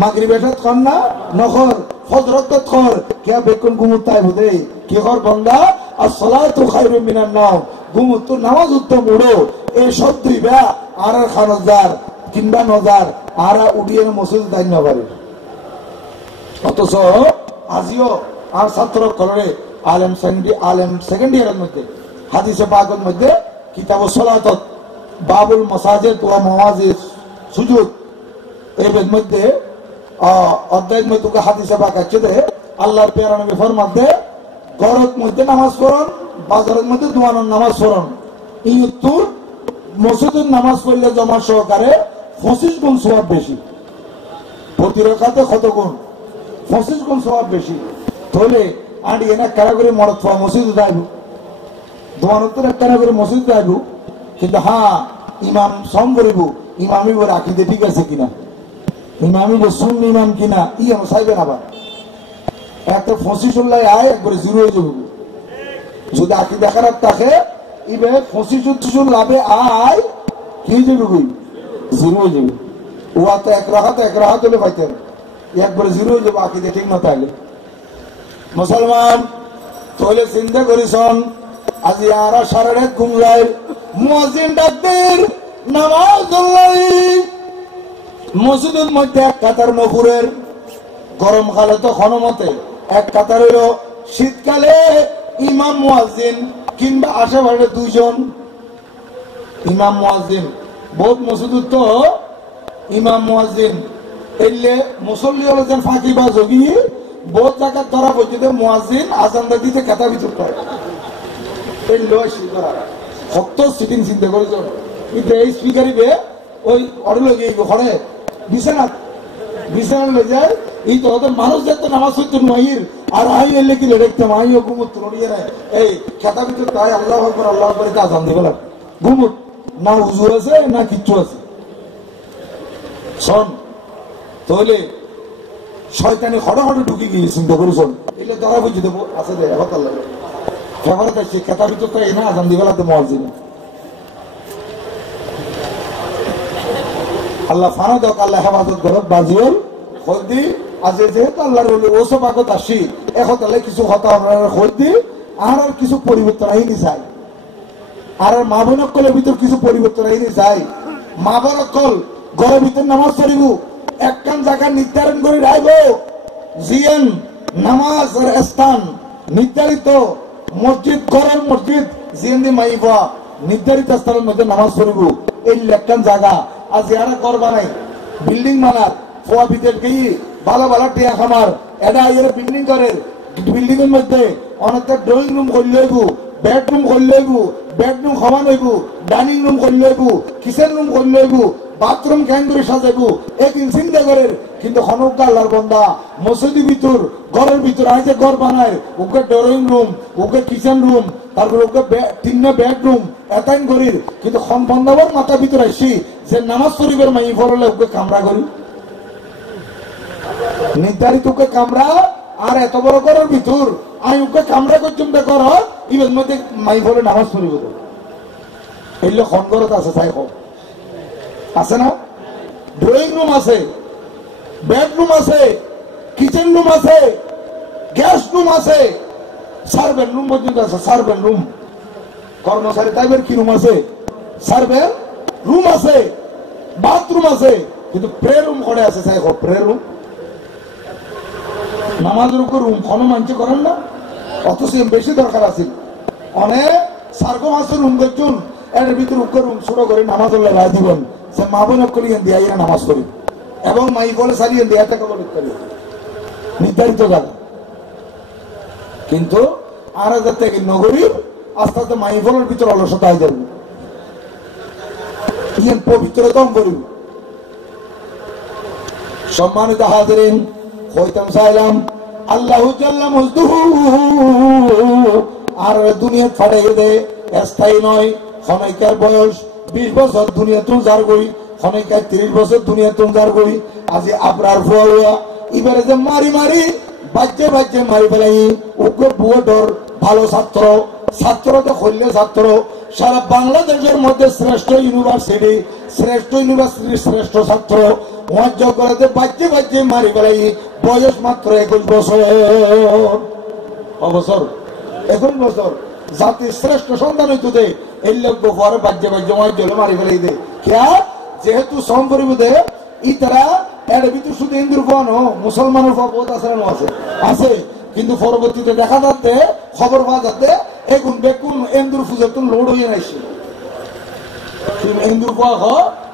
মাগরিবেটাত কর না নখর ফজরত কর কে বেকুন গুমুত তাই বুদে কি কর বান্দা আসসালাতু খায়রুম মিনান নাওম গুমুত নামাজ উত্তম উড়ো এই সব দুইবা আর খানজার কিংবা নজার আর উড়িয়ে মসজিদ দাই না পারে অথচ আজিও আর ছাত্র কলরে আলেম সেকেন্ড ইয়ারের মধ্যে হাদিসে পাকের মধ্যে কিতাব সালাতত বাবুল মাসাজিদ ওয়া মাওয়াজিজ সুজুদ এর মধ্যে অধ্যায়ের মধ্যে হাদিসে পাক আছে যে আল্লাহর প্যারা নবী ফরমাতে ঘরের মধ্যে নামাজ পড়ুন বাজারের মধ্যে দোয়ানোর নামাজ পড়ুন এই উত্তর মসজিদের নামাজ পড়লে জমা সহকারে 25 গুণ সওয়াব বেশি প্রতি রাকাতে কত গুণ 25 গুণ সওয়াব বেশি তাহলে আন্টি এনা কারা করে মরত ফা মসজিদে যাইব দোয়ানোর কারা করে মসজিদে যাইব কিন্তু হ্যাঁ ইমাম সম করিব ইমামি বলে আকিদে ঠিক আছে কিনা ইমামি বলে সুন্নি ইমাম কিনা ই আমার চাইবেন আবার একটা 25 আয় একবারে জিরো হয়ে যাবে যদি আকিদা খারাপ থাকে ইবে 25 লাভে আয় কি যাবে কই জিরো হয়ে যাবে ওয়া তো এক রাকাত হলে পাইতেন একবারে জিরো হয়ে যাবে আকিদা ঠিক না থাকলে মুসলমান তাহলে চিন্তা করিছন আজি আর সারা রাত ঘুমলাই মুয়াজ্জিন ডাকদের নামাজ আল্লাহি মসজিদের মধ্যে এক কাতার নফুরের গরমকালে তো হনুমতে এক কাতার হইল শীতকালে ইমাম মুয়াজ্জিন কিংবা আশেপাশে দুইজন ইমাম মুয়াজ্জিন বহুত মসজিদ তো ইমাম মুয়াজ্জিন এলে মুসল্লি হলো যেন ফাঁকি বা যোগী বহুত জায়গা ধরা পর্যন্ত মুয়াজ্জিন আজান দিতে কাতা ভিতর করে এই লো শিকার কত সিটিং চিন্তা করেছ কিন্তু এই স্পিকারিবে ওই অরলগে ঘরে বিছানা লয়ে যায় এই তো মানুষ যাতে নামাজ হইতো নহির আর আই এলে কি দেখতাম আইও ঘুমুত নড়িয়ে না এই খেতা ভিতর তাই আল্লাহ আকবার আজান দিবে না ঘুমুত না হুজুর আছে না কিচ্ছু আছে শোন তাহলে শয়তানি হড়ে ঢুকে গিয়ে চিন্তা করি শোন এলে ধরা বুঝে দেবো আছে দে এখন আল্লাহ ফেভারেট আছে খেতা ভিতর তাই না আজান দিবে না তো মুয়াজ্জিন আল্লাহ ফানা দেখ আল্লাহ হেফাজত করক বাজিওল খোঁজদি আজ যেহেতু আল্লাহর বলি ওসব আগত আসি এখন তাহলে কিছু কথা আপনারা খোঁজদি আর কিছু পরিবর্তন আইনি চাই আর মা বোনকলের ভিতর কিছু পরিবর্তন আইনি চাই মা বোনকল ঘরের ভিতর নামাজ পড়িব একখান জায়গা নির্ধারণ করে রাখব জিয়ান নামাজের স্থান নির্ধারিত মসজিদ ঘরের মসজিদ জিয়ান দি মাইবা নির্ধারিত স্থানের মধ্যে নামাজ পড়িব এই একখান জায়গা আজ যারা ঘর বানাই বিল্ডিং বানার ফোয়া ভিতর গিয়ে ভালো ভালো টিয়া খামার এটা এর বিল্ডিং করে বিল্ডিং এর মধ্যে অনেকটা ড্রয়িং রুম করলে হইব বেডরুম করলে হইব বেডরুম সমান হইব ডাইনিং রুম করলে হইব কিচেন রুম করলে হইব বাথরুম ক্যান করে সাজাইব একদিন চিন্তা করে কিন্তু হনকা আল্লাহর বান্দা মসজিদের ভিতর ঘরের ভিতর আইছে ঘর বানায় okay drawing room okay kitchen room তারপরে ওকে তিনটা বেডরুম এতাইন করির কিন্তু খন বন্ধাবার মাথা ভিতর আসি যে নামাজ শরীফের মাই ফরলে ওকে কামরা করি নির্ধারিত ওকে কামরা আর এত বড় ঘরের ভিতর আমি ওকে কামরা পর্যন্ত কর ইবের মধ্যে মাই ফলে নামাজ পড়িব এগুলো খন ঘরত আছে চাই আছে না ড্রয়িং রুম আছে বেডরুম আছে কিচেন রুম আছে গ্যাস রুম আছে সার্ভেন্ট রুম পর্যন্ত আছে সার্ভেন্ট রুম কর্মচারী টাইপের কি রুম আছে সার্ভেন্ট রুম আছে বাথরুম আছে কিন্তু প্রে রুম করে আছে চাই প্রে রুম নামাজের উপর রুম কোনো মানছে করেন না অথচ বেশি দরকার আছে অনেক সার্গ মাসের রুম দেখুন এর ভিতরে উকে রুম ছোট করে নামাজ রায় দিবেন সে মা বোন করিয়ে দিয়া নামাজ করি এবং মাই বলে সারিয়ে দেয়া টাকা বলে করি নির্ধারিত জায়গা কিন্তু আর হাজার থেকে নগরীর আস্তে আস্তে মাই ফলের ভিতরে অলসতা হয়ে যাবে পবিত্র দম করি সম্মানিত হাজিরিন হইতাম চাইলাম আল্লাহু জাল্লা মজদুহু আর দুনিয়া ফাটাই দে স্থায়ী নয় খনাইকার বয়স 20 বছর দুনিয়া তুন যার গই খনাইকার 30 বছর দুনিয়া তুন যার গই আজি আপনার ফুয়া এবারে যে মারি বাচ্চা মারি ফেলাই ওকে বুয়া ডর ভালো ছাত্র তো হইলে ছাত্র সারা বাংলাদেশের মধ্যে শ্রেষ্ঠ ইউনিভার্সিটি শ্রেষ্ঠ ইউনিভার্সিটির শ্রেষ্ঠ ছাত্র ওয়াজ করাতে বাচ্চে বাচ্চে মারি বেড়াই বয়স মাত্র 21 বছর। অবসর 21 বছর জাতির শ্রেষ্ঠ সন্তান হইতো দে এই লোক পরে বাচ্চে বাচ্চে ওয়াজ মারি বেড়াই দে খেয়া যেহেতু সম করিব দে ই তারা এর ভিতর শুধু হিন্দুর ফোন মুসলমানের ফোন বহুত আছে আছে কিন্তু পরবর্তীতে দেখা যাচ্ছে খবর পাওয়া যাচ্ছে এখন বেকুন এন্দুর ফুজের তো লোড হয়ে নাইছে এন্দুর পোয়া খ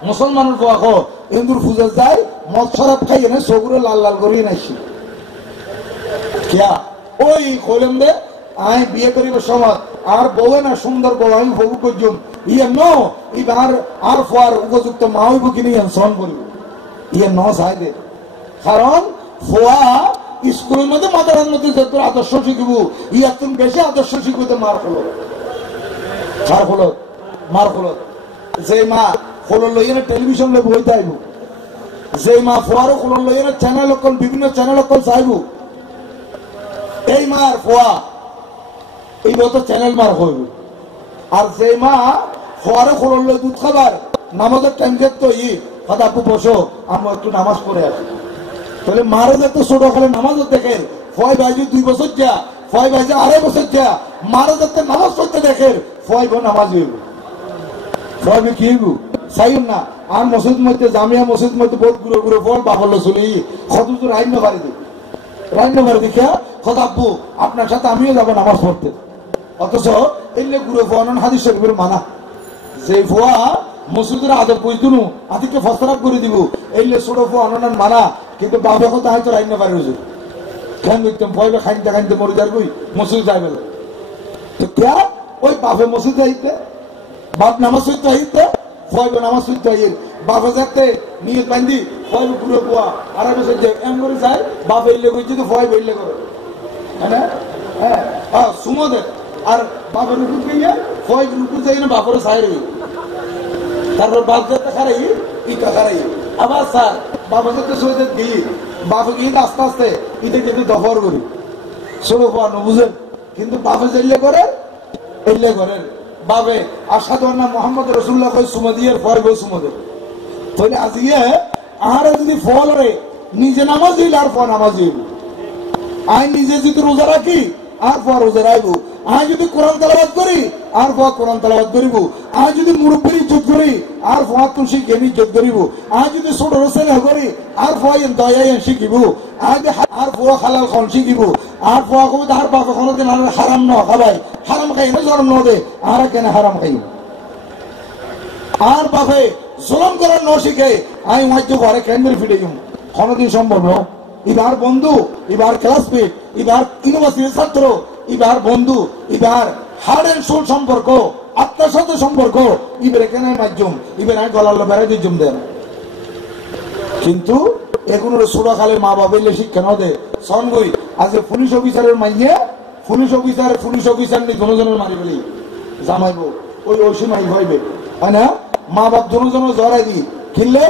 মুসলমানের পোয়া খ এন্দুর ফুজের যায় মদ শরাব খাই এনে চকুরে লাল লাল করিয়ে নাইছে কিয়া ওই কইলাম দে আমি বিয়ে করিব সমাজ আর বউয়ে না সুন্দর বউ আমি বউ করছুম ইয়ে ন এবার আর ফোয়ার উপযুক্ত মা হইব কিনে সন করিব ইয়ে ন চাই দে কারণ ফোয়া স্কুলের মধ্যে মাদারার মধ্যে যত আদর্শ শিখব ইয়া তুমি বেশি আদর্শ শিখবে মার ফলত যে মা খোলর লইয়ে টেলিভিশন লইব হইতে আইব যে মা ফোয়ারও খোলর লইয়ে চ্যানেল অকল বিভিন্ন চ্যানেল অকল চাইব এই মার ফোয়া এই মতো চ্যানেল মার হইব আর যে মা ফোয়ারও খোলর লই দুধ খাবার নামাজের টাইম যেত ই কথা আপু বসো আমরা একটু নামাজ পড়ে আসি তাহলে মারো তো ছোট খালে নামাজও দেখেন ফয় বাজে 2 বছর যা ফয় বাজে 2.5 বছর যা মারো যাতে নামাজ পড়তে দেখেন ফয় গো নামাজ হইব ফয় কি হইব চাইন না আর মসজিদ মধ্যে জামিয়া মসজিদ মধ্যে বহুত ঘুরে ঘুরে ফল বাফল চলি কত তো রাইন বাড়ি দেখিয়া কথা আব্বু আপনার সাথে আমিও যাবো নামাজ পড়তে অথচ এলে ঘুরে ফোয়ান হাদিস শরীফের মানা যে ফোয়া মসজিদের আদর বুঝদুনু আদিকে ফসরাপ করে দিব এইলে ছোট ফোয়ান মানা কিন্তু বাবা কথা হয়তো রাইন বাড়ি হয়েছে কেন দেখতাম ভয়বে খাইতে খাইতে মরে যার কই মসজিদ যাই বেলা তো কে ওই বাপে মসজিদ আইতে বাপ নামাজ পড়তে আইতে ফয়বে নামাজ পড়তে আইয়ের বাপে যাতে নিয়ত বান্ধি ফয়বে ঘুরে পোয়া 2.5 বছর যে এম করে যায় বাপে এলে কইছে তো ফয় বইলে করে হ্যাঁ সুমো দেখ আর বাপের রুকু গিয়ে ফয় রুকু যাই না বাপের সাইড হই তারপর বাপ যাতে খারাই ইটা খারাই আবার স্যার বাবা যাতে সইতে গিয়ে বাপে গিয়ে আস্তে আস্তে ইটা কিন্তু দফর করি ছোট পোয়ানো বুঝেন কিন্তু বাপে যাইলে করে এলে করেন বাবে আসাদু আন্না মুহাম্মদ রাসূলুল্লাহ কই সুমদিয়ার পর গো সুমদে তাহলে আজকে আহারে যদি ফল রে নিজে নামাজ দিল আর ফল নামাজ দিব আই নিজে যদি রোজা রাখি আর ফল রোজা রাখবো আই যদি কোরআন তেলাওয়াত করি আর ফল কোরআন তেলাওয়াত করিব আই যদি মুরব্বির ইজ্জত করি আর ফল তুলসী জ্ঞানী ইজ্জত করিব আই যদি ছোট রসেল করি আর ফল দয়ায় শিখিব আর ফল হালাল খন শিখিব আর ফল কবে আর বাপ কোনো দিন হারাম ন খাবাই হারাম খাই না জরম ন দে আর কেন হারাম খাই আর বাপে জলম করার ন শিখে আমি মাঝে ঘরে কেন্দ্রে ফিরে যাম কোনোদিন সম্ভব ন এবার বন্ধু এবার ক্লাসমেট এবার ইউনিভার্সিটির ছাত্র এবার বন্ধু এবার হার্ড এন্ড সোল সম্পর্ক আত্মার সাথে সম্পর্ক এবার এখানে মাধ্যম এবার আমি গলার বেড়াই দিয়ে দেন কিন্তু এগুলো ছোট খালে মা বাবা শিক্ষা ন দে সনগই আজকে পুলিশ অফিসারের মাইয়ে পুলিশ অফিসার নেই জনজনের মারি ফেলি জামাইব ওই ওসি মাই হইবে হয় না মা বাপ জনজন জড়াই দি কিনলে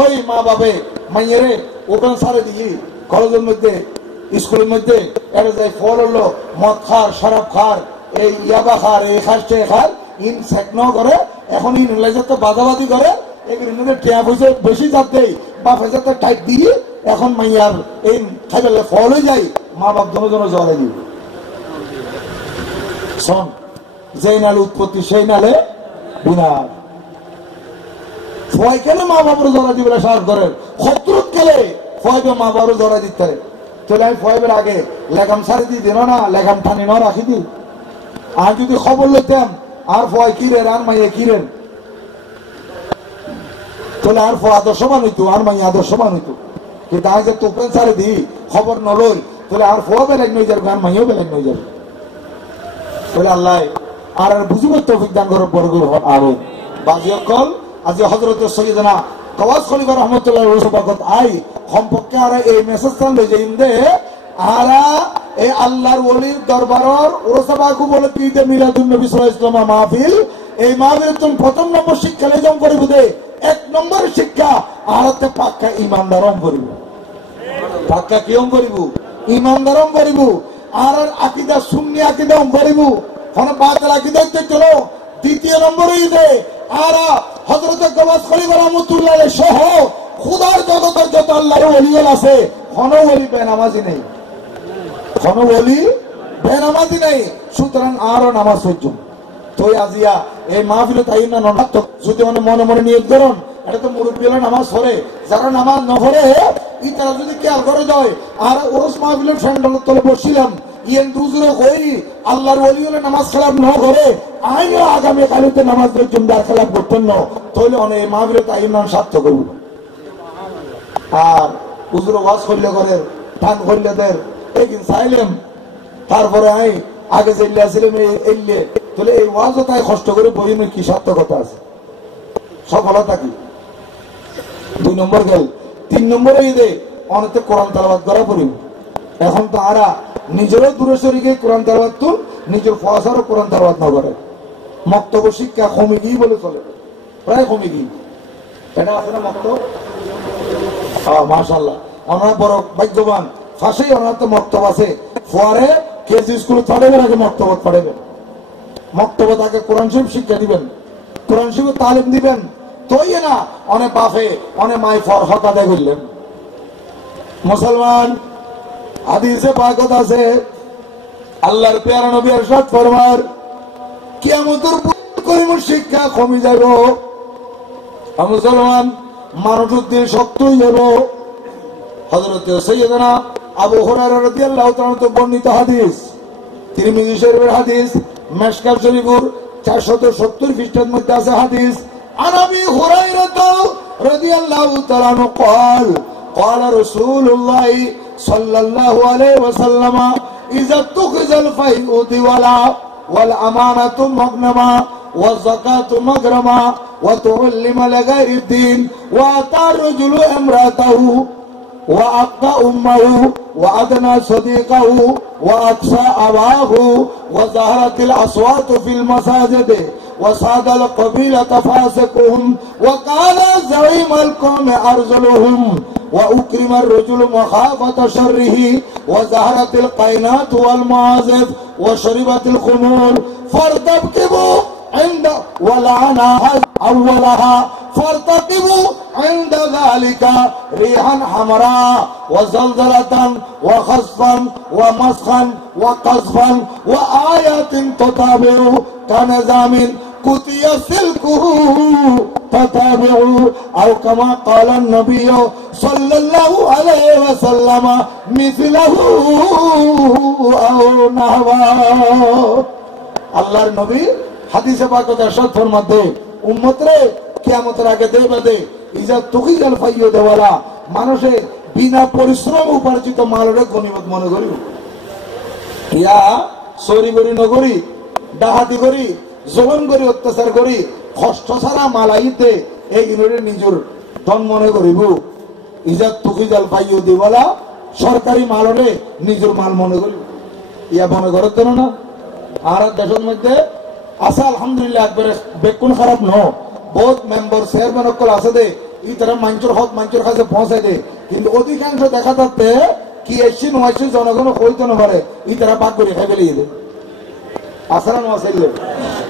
ওই মা বাপে মাইয়েরে ওপেন সারে দিলি কলেজের মধ্যে স্কুলের মধ্যে এটা যাই ফল হলো মদ খার শরাব খার এই ইয়াবা খার এই খাসছে খার ইন সেক ন করে এখন ইন যাতে বাদাবাদি করে এগুলো ট্যাপ হয়েছে বেশি যাতে বাপে যাতে টাইট দিয়ে এখন মাইয়ার এই খাই পেলে ফল হয়ে যায় মা বাপ জনজন জড়াই দিবে শোন যেই নালে উৎপত্তি সেই নালে বিনাশ ফয় কেন মা বাবার জড়া দিবে সাহায্য করেন শত্রুত কেলে ফয়বে মা বাবার জড়া দিতে তাহলে আমি ফয়বের আগে লেগাম সারি দিয়ে দিন না লেগাম টানি ন রাখি দি আর যদি খবর লইতাম আর ফয় কিরেন আর মাইয়ে কিরেন তাহলে আর ফয় আদর্শমান হইতো আর মাইয়া আদর্শমান হইতো কিন্তু আজ যে তোপেন সারি দি খবর নলই তাহলে আর ফয় বেলেগ নই যাবে আর মাইয়াও বেলেগ নই যাবে তাহলে আল্লাহ আর বুঝিব তৌফিক দান করে বড় আরো বাজি অকল আজি হযরত সৈয়দনা কওয়াস খলিফা রাহমাতুল্লাহ ওয়াসবাকত আই সম্পর্কে আর এই মেসেজটা লই যাইম দে আরা এই আল্লাহর ওলির দরবারর ওরসাবাকু বলে ঈদে মিলাদুন নবী সাল্লাল্লাহু আলাইহি ওয়াসাল্লাম মাহফিল এই মাহফিল তুমি প্রথম নম্বর শিক্ষা লেজম করিব দে এক নম্বর শিক্ষা আরতে পাক্কা ঈমানদারম করিব পাক্কা কিয়ম করিব ঈমানদারম করিব আর আকীদা সুন্নি আকীদাম করিব কোন বাতিল আকীদা চলো দ্বিতীয় নম্বরে দে আর হযরত গওয়াস খলিফা রাহমাতুল্লাহ আলাইহি সহ খুদার জগতের যত আল্লাহর ওলি আছে কোন ওলি বেনামাজি নেই, কোন ওলি বেনামাজি নেই। সুতরাং আরো নামাজ পড়ুন। তো আজিয়া এই মাহফিলে তাই না ননাত্মক যদি মনে মনে নিয়ত করেন, এটা তো মুরব্বীরা নামাজ পড়ে, যারা নামাজ না পড়ে তারা যদি খেয়াল করে দেয়। আর ওরস মাহফিলের ফ্যান্ডালের তলে বসছিলাম, ইয়েন দুজুরে কই আল্লাহর ওলি হলে নামাজ খেলাপ না করে আমিও আগামী কালিতে নামাজ পড়তাম, যার খেলাপ করতেন না, তাহলে অনেক মাহফিলে তাই না সার্থক করব। আর হুজুর ওয়াজ করলে করে টান করলে দের একদিন চাইলাম, তারপরে আমি আগে যেলে আসছিলাম এলে, তাহলে এই ওয়াজও তাই কষ্ট করে বইনে কি সার্থকতা আছে, সফলতা কি? 2 নম্বর গেল। 3 নম্বরে ঈদে অনেক কোরআন তেলাওয়াত করা পড়ি। এখন তো আরা নিজেরও দূরে শরীকে কোরআন তেলাওয়াত তুল, নিজের ফসারও কোরআন তেলাওয়াত না করে, মক্তব্য শিক্ষা কমে গিয়ে বলে চলে, প্রায় কমে গিয়ে। এটা আছে না মক্তব্য? মাশাআল্লাহ, ওনারা বড় ভাগ্যবান, ফাঁসেই ওনার তো মক্তব্য আছে। ফোয়ারে কেজি স্কুল পড়াবেন, আগে মক্তব্য পড়াবেন, মক্তব্য তাকে কোরআন শরীফ শিক্ষা দিবেন, কোরআন শরীফ তালিম দিবেন। তৈরি না অনেক বাপে অনেক মাই ফরহত আদায় করলেন। মুসলমান হাদিসে পাকত আছে, আল্লাহর পেয়ারা নবী ইরশাদ ফরমার, কিয়ামতের পর শিক্ষা কমে যাব, মুসলমান মানুষের দিন শক্ত হয়ে যাব। হযরত সাইয়্যিদানা আবু হুরায়রা রাদিয়াল্লাহু তাআলা বর্ণিত হাদিস, তিরমিজি শরীফের হাদিস, মিশকাত শরীফের 470 পৃষ্ঠার মধ্যে আছে হাদিস। عن ابي هريره رضي الله تعالى عنه قال قال رسول الله صلى الله عليه وسلم اذا اتخذ الفيء دولا والامانه مغنما والزكاه مغرما وتعلم لغير الدين واتى الرجل امراته وأقى أمه وأدنى صديقه وأقصى أباه وظهرت الأصوات في المساجد وصاد القبيلة فاسقهم وقال زعيم القوم أرذلهم وأكرم الرجل مخافة شره وظهرت القينات والمعازف وشربت الخمور فارتكبوا عند ولعنها أولها فارتقبوا عند ذلك ريحا حمراء وزلزلة وخصفا ومسخا وقذفا وآيات تتابع كنظام قطي سلكه تتابع أو كما قال النبي صلى الله عليه وسلم مثله أو نحوه। আল্লাহর নবী হাদিসে পাকে ইরশাদ ফরমাতে, উম্মতরে কিয়ামতের আগে দেবাদে ইজা তুকিজাল ফাইয়ু দেওয়ালা, মানুষে বিনা পরিশ্রম উপার্জিত মালরে গনিমত মনে করি, ইয়া চুরি করি নগরি, ডাহাতি করি, জুলুম করি, অত্যাচার করি, কষ্ট ছাড়া মালাইতে এইগুলোরে নিজের ধন মনে করিব। ইজা তুকিজাল ফাইয়ু দেওয়ালা, সরকারি মালরে নিজের মাল মনে করি, ইয়া মনে করত না। আর দেশের মধ্যে আছে আলহামদুলিল্লাহ, একবারে বেকুন খারাপ ন, বহুত মেম্বার চেয়ারম্যান সকল আছে দে, ই তারা মানুষের হক মানুষের কাছে পৌঁছায় দে, কিন্তু অধিকাংশ দেখা যাচ্ছে কি এসছি নয়সি জনগণ কইতে না পারে, ই তারা পাক করে খাই ফেলে দে। আছে না নয়?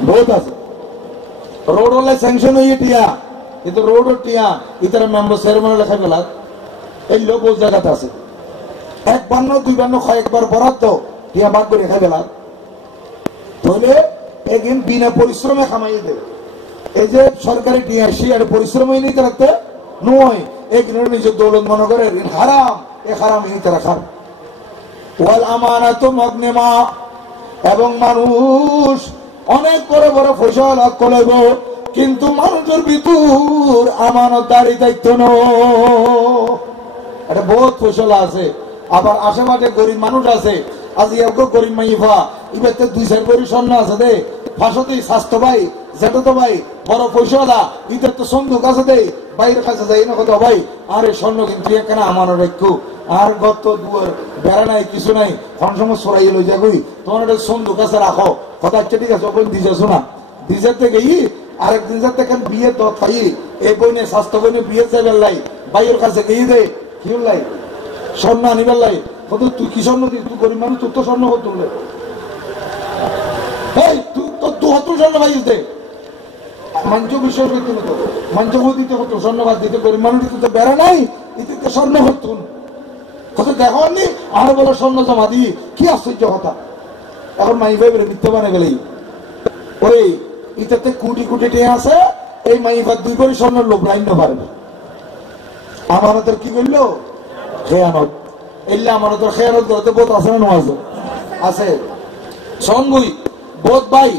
বহুত আছে। রোড হলে স্যাংশন হয়ে টিয়া, কিন্তু রোড টিয়া ই তারা মেম্বার চেয়ারম্যান লেখা ফেলা, এই লোক বহু জায়গাতে আছে। 1-2 কয়েকবার বরাদ্দ টিয়া পাক করে খাই ফেলা, তাহলে একদিন বিনা পরিশ্রমে খামাই দেবে। এই যে সরকারি টিআরসি আর পরিশ্রমই নিতে রাখতে নয়, একদিন নিজের দৌলত মনে করে হারাম, এ হারাম নিতে রাখার। ওয়াল আমানাতু মাগনিমা, এবং মানুষ অনেক বড় বড় ফসল করব, কিন্তু মানুষের ভিতর আমানতদারি দায়িত্ব নয়। এটা বহুত ফসল আছে, আবার আশেপাশে গরিব মানুষ আছে, আজ এরকম গরিব মাইফা ইবাতে 2-4 ভরি স্বর্ণ আছে দে, ফাঁসতে স্বাস্থ্য ভাই যেটা তো ভাই বড় পয়সাওয়ালা, ইদের তো সন্দুক আছে দে, বাইরের কাছে যাই না কত ভাই, আর এই স্বর্ণ কিন্তু এখানে আমার রেখো, আর গত দুয়ার বেড়া নাই কিছু নাই, কোন সময় সরাই লই যাবি, তোমার একটা সন্দুক আছে রাখো, কথা হচ্ছে ঠিক আছে, ওখানে দিছে শোনা দিছে থেকে আরেকদিন যাতে বিয়ে তো খাই, এই বইনে স্বাস্থ্য বইনে বিয়ে যাবে লাই, বাইরের কাছে গিয়ে দে কি লাই স্বর্ণ আনিবার লাই, কত তুই কি স্বর্ণ দিস, তুই গরিব মানুষ, তোর তো স্বর্ণ কত তুললে, তুই তো 74 স্বর্ণ পাইস দে, মঞ্চ বিশ্বাস করতে হতো, মঞ্চ দিতে হতো, স্বর্ণবাদ দিতে, গরিব মানুষ দিতে তো বেড়া নাই, দিতে স্বর্ণ হতুন কথা দেখনি আর বলে স্বর্ণ জমা দিই, কি আশ্চর্য কথা। এখন মাই ভাই বলে মিথ্যে বানে গেলেই ওই ইটাতে কোটি কোটি টেয়ে আছে, এই মাইফার 2 কোটি স্বর্ণের লোক লাইন পারবে। আমানতের কি করলো খেয়ানত, এলে আমানতের খেয়ানত করতে বোধ আছে না আছে আছে সঙ্গুই বোধ ভাই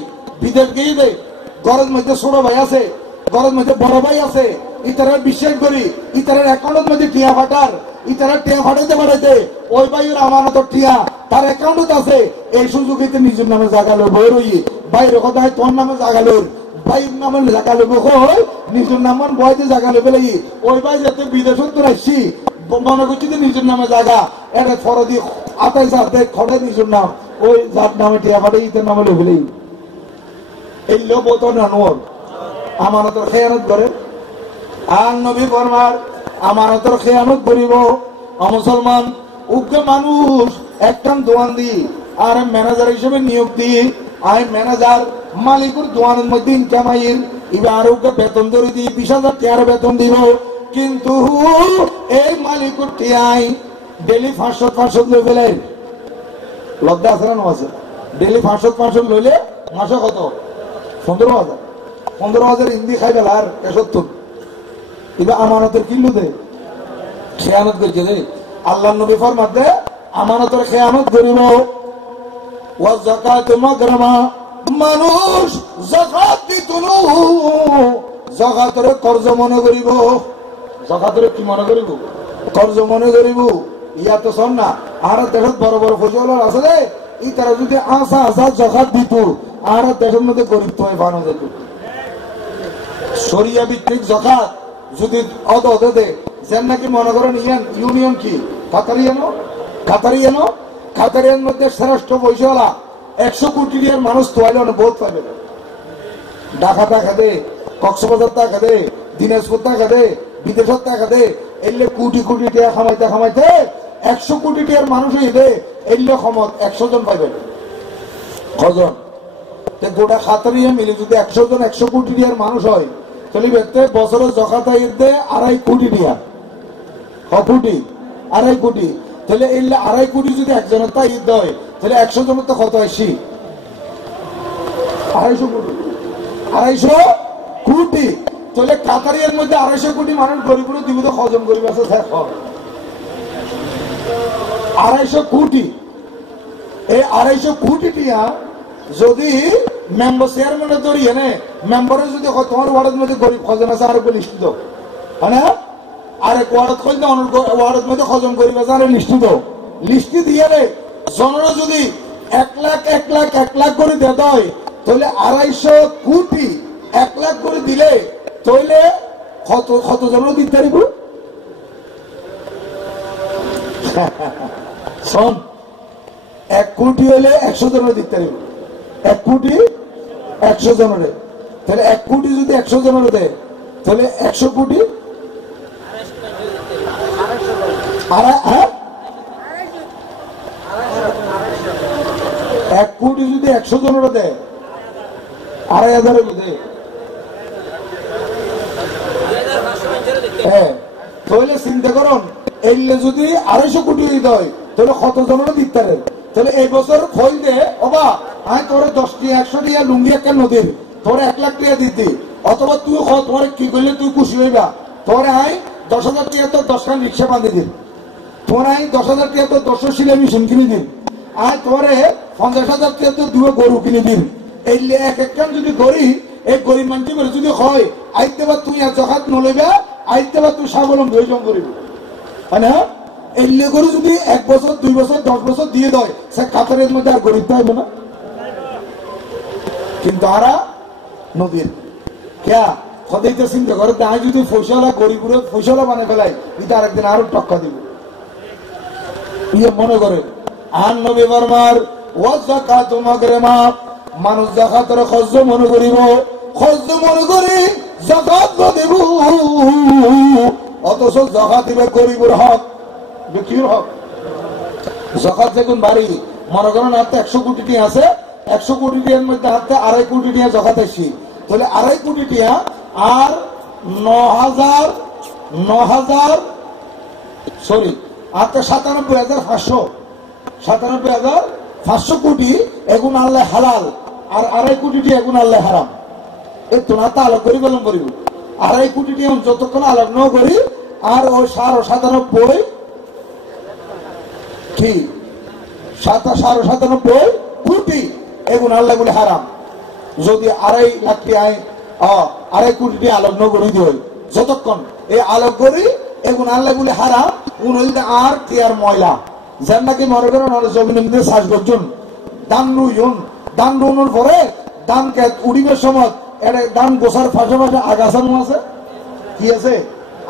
বিদেশ গিয়ে দেয়, ঘরের মধ্যে ছোট ভাই আছে, ঘরের মধ্যে বড় ভাই আছে, ইতারা বিশ্বাস করি ইতারের অ্যাকাউন্টের মধ্যে টিয়া ফাটার, ইতারা টিয়া ফাটাইতে পাঠাইতে ওই ভাইয়ের আমানতের টিয়া তার অ্যাকাউন্টে আছে, এই সুযোগে নিজের নামে জায়গা লোক বই রই বাইরে কথা হয় তোর নামে জায়গা লোক ভাইয়ের নামে জায়গা লোক হয় নিজের নামান বয়তে জায়গা লোকে লাগি ওই ভাই যাতে বিদেশত তো আসছি মনে করছি যে নিজের নামে জায়গা এটা ফরদি আতাই যাতে খড়ে নিজের নাম ওই যার নামে টিয়া ফাটাই ইতার নামে লোক লাগি এই লোক তো নানোর আমানতের খেয়ানত করে। আর নবী ফরমার আমানতের খেয়ানত করিব মুসলমান উগ্র মানুষ একটান দোয়ান দি আর ম্যানেজার হিসেবে নিয়োগ দি, আই ম্যানেজার মালিকের দোয়ানের মধ্যে ইনকাম আইন এবার উগ্র বেতন ধরে দি 20,000 টাকার বেতন দিব, কিন্তু এই মালিকের টিয়াই ডেলি 500 লই ফেলে লজ্জা আছে না আছে, ডেলি 500 লইলে মাসে কত 15,000 হিন্দি খাই বেলা আর 70 এবার আমানতের কিলো দে খেয়ানত করছে রে। আল্লাহ নবী ফরমাতে আমানতের খেয়ানত করিব ওয়া যাকাত মাগরামা, মানুষ যাকাত দিতুনু যাকাতের কর্জ মনে করিব, যাকাতের কি মনে করিব কর্জ মনে করিব। ইয়া তো শোন না আর দেশত বড় বড় ফজল আছে রে, ই তারা যদি আসা যাকাত দিত আর দেশের মধ্যে গরিব তো বানো যেত। শরিয়া ভিত্তিক যাকাত যদি অদ দে যেন নাকি মনে করেন ইয়ান ইউনিয়ন কি কাতারিয়ান মধ্যে শ্রেষ্ঠ পয়সাওয়ালা 100 কোটি টাকার মানুষ তোয়াইলে অনেক বহুত পাবে, ঢাকা টাকা দে, কক্সবাজার টাকা দে, দিনাজপুর টাকা দে, বিদেশের টাকা দে, এলে কোটি কোটি টাকা খামাইতে খামাইতে 100 কোটি টাকার মানুষ হয়ে দে এলে ক্ষমত 100 জন পাইবে কজন, গোটা কাতারিয়া মিলে যদি 100 জন 100 কোটি টাকার মানুষ হয় তাহলে বছরে জকাতাই দে 2.5 কোটি টাকা, কোটি 2.5 কোটি, তাহলে এই 2.5 কোটি যদি একজনের তা ঈদ হয় তাহলে 100 জনের তো কত আসি 250 কোটি, 250 কোটি, তাহলে কাতারিয়ার মধ্যে 250 কোটি মানুষ গরিব দিব তো হজম গরিব আছে 250 কোটি, এই 250 কোটি টিয়া যদি মেম্বার চেয়ারম্যানের ধরি এনে মেম্বারের যদি তোমার ওয়ার্ডের মধ্যে গরিব খজন আছে আর লিস্ট দাও হ্যাঁ আরেক ওয়ার্ডত খোঁজ ওয়ার্ডের মধ্যে খজন গরিব আছে আর লিস্ট দিয়ে জনরা যদি 1 লাখ করে দেওয়া হয় তাহলে 250 কোটি 1 লাখ করে দিলে তাহলে কত জন দিতে পারিব শোন 1 কোটি হলে 100 জন দিতে পারিব, 1 কোটি 100 জনের, তাহলে 1 কোটি যদি 100 জনের দেয় তাহলে 100 কোটি আর 1 কোটি যদি 100 জনের দেয় 2,500 দেয়, হ্যাঁ তাহলে চিন্তা করুন এলে যদি 250 কোটি দেয় তাহলে কত জনের দিতে পারে, তাহলে এই বছর খোঁজ দে বাবা আমি তোর 10 টি 100 টিয়া লুঙ্গি একটা নদীর তোর 1 লাখ টাকা দিতি, অথবা তুই তোমার কি করলে তুই খুশি হইবা, তোর আই 10,000 টাকা তো 10খান রিক্সা বাঁধি দিন, তোমার আই 10,000 টাকা তো 10 সিলাই মেশিন কিনে দিন, আর তোরে 50,000 টাকা তো 2 গরু কিনে দিন, এই এক কান যদি করি এই গরিব মানুষ যদি হয় আইতে বা তুই আর জখাত নলইবা আইতে বা তুই স্বাবলম্বী হয়ে জম করিবি হ্যাঁ, এলে করে যদি 1 বছর 2 বছর 10 বছর দিয়ে দেয় সে কাতারের মধ্যে আর গরিব পাইবে না, কিন্তু আরা নদীর ক্যা সদাইতে চিন্তা করে তাই যদি ফসলা গরিবুরে ফসলা বানায় ফেলাই এটা আরেকদিন আরো টক্কা দিব ইয়ে মনে করে। আর নবী ফরমার ওয়া যাকাতু মাগরামা, মানুষ যাকাতের খরচ মনে করিব, খরচ মনে করি যাকাত দেব, অথচ যাকাত দিবে গরিবের হক, বিক্রির হক। যাকাত দেখুন বাড়ি মনে করেন হাতে 100 কোটি টাকা আছে, 100 কোটি টাকার মধ্যে হাতে 2.5 কোটি টাকা যাকাত আসি, তাহলে 2.5 কোটি টিয়া আর 97,500 কোটি এগুন আল্লাহ হালাল আর 2.5 কোটি টিয়া এগুন আল্লাহ হারাম। এই তো না তা আলোক করি বললাম করিব 2.5 কোটি টিয়া যতক্ষণ আলোক ন করি আর ওই 97 কি 97 কোটি এগুন আল্লাহ বলে হারাম। যদি 2.5 লাখ টিয়ায় 2.5 কোটি টিয়া আলোক ন করি দিই যতক্ষণ এই আলোক করি এগুন আল্লাহ বলে হারাম। উন হইতে আর টিয়ার ময়লা যেন নাকি মনে করেন জমিনের মধ্যে শ্বাস করছেন দান নুন দান নুনের পরে দান উড়িবের সময় এটা দান গোসার ফাঁসে ফাঁসে আগাছা নো আছে কি আছে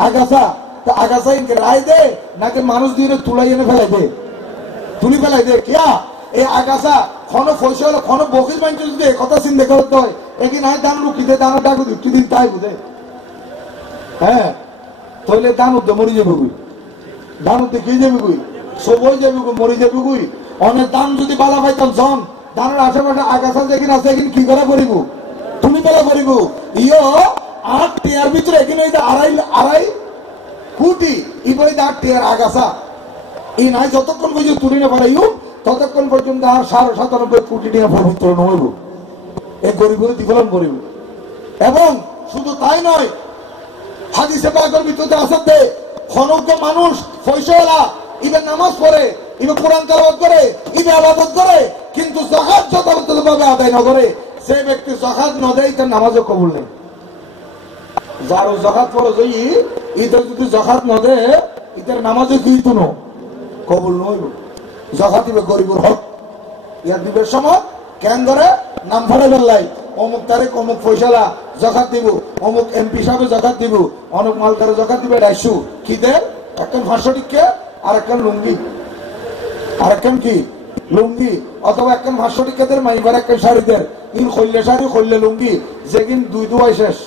আগাছা। তো আগাছা ইনকে রায় দে নাকি মানুষ দিয়ে তুলাই এনে ফেলাই দে তুলি ফেলাই দে কিয়া এই আগাছা ক্ষণ ফসে হলো ক্ষণ বকির বাঞ্চল দে কথা চিন্তা করতে হয় একদিন হয় দান লুকিতে দানের ডাকু দিন তাই বুঝে হ্যাঁ তাহলে দান উদ্যে মরি যাবে গুই দান উদ্যে কি যাবে গুই সবই যাবে গো মরি যাবে গুই। অনেক দান যদি বালা পাইতাম জন দানের আশেপাশে আগাছা যেখানে আছে এখানে কি করে করিব তুমি পেলা করিব ইয়ো 8 টিয়ার ভিতরে এখানে 2.5 কোটি ইবই 8 টিয়ার আগাছা এই নাই যতক্ষণ পর্যন্ত তুলি না পারাইও ততক্ষণ পর্যন্ত আর 97 কোটি টিয়া পবিত্র নইব এই গরিব দিবলন করিব। এবং শুধু তাই নয় হাদিসে পাকের ভিতরে আছে খনক মানুষ ফয়সালা ইবে নামাজ পড়ে ইবে কোরআন তেলাওয়াত করে ইবে ইবাদত করে কিন্তু যাকাত যথাযথভাবে আদায় না করে সে ব্যক্তি যাকাত না দেয় তার নামাজও কবুল নেই। যার যাকাত ফরজ হই ইদের যদি যাকাত না দেয় ইদের নামাজও কিন্তু না কবুল নইব। যাকাত ইবে গরিবের হক ইয়া দিবের সময় কেন ধরে নাম ফেলে বেলাই অমুক তারিখ অমুক ফয়সালা যাকাত দিব অমুক এমপি সাহেব যাকাত দিব অমুক মালদারে যাকাত দিবে 250 কি দে একজন 500 টিকা আর একজন লুঙ্গি আর একজন কি লুঙ্গি অথবা একজন 500 টিকাদের মাইবার একজন শাড়িদের ইন খইলে শাড়ি খইলে লুঙ্গি যেদিন দুই দুয়াই শেষ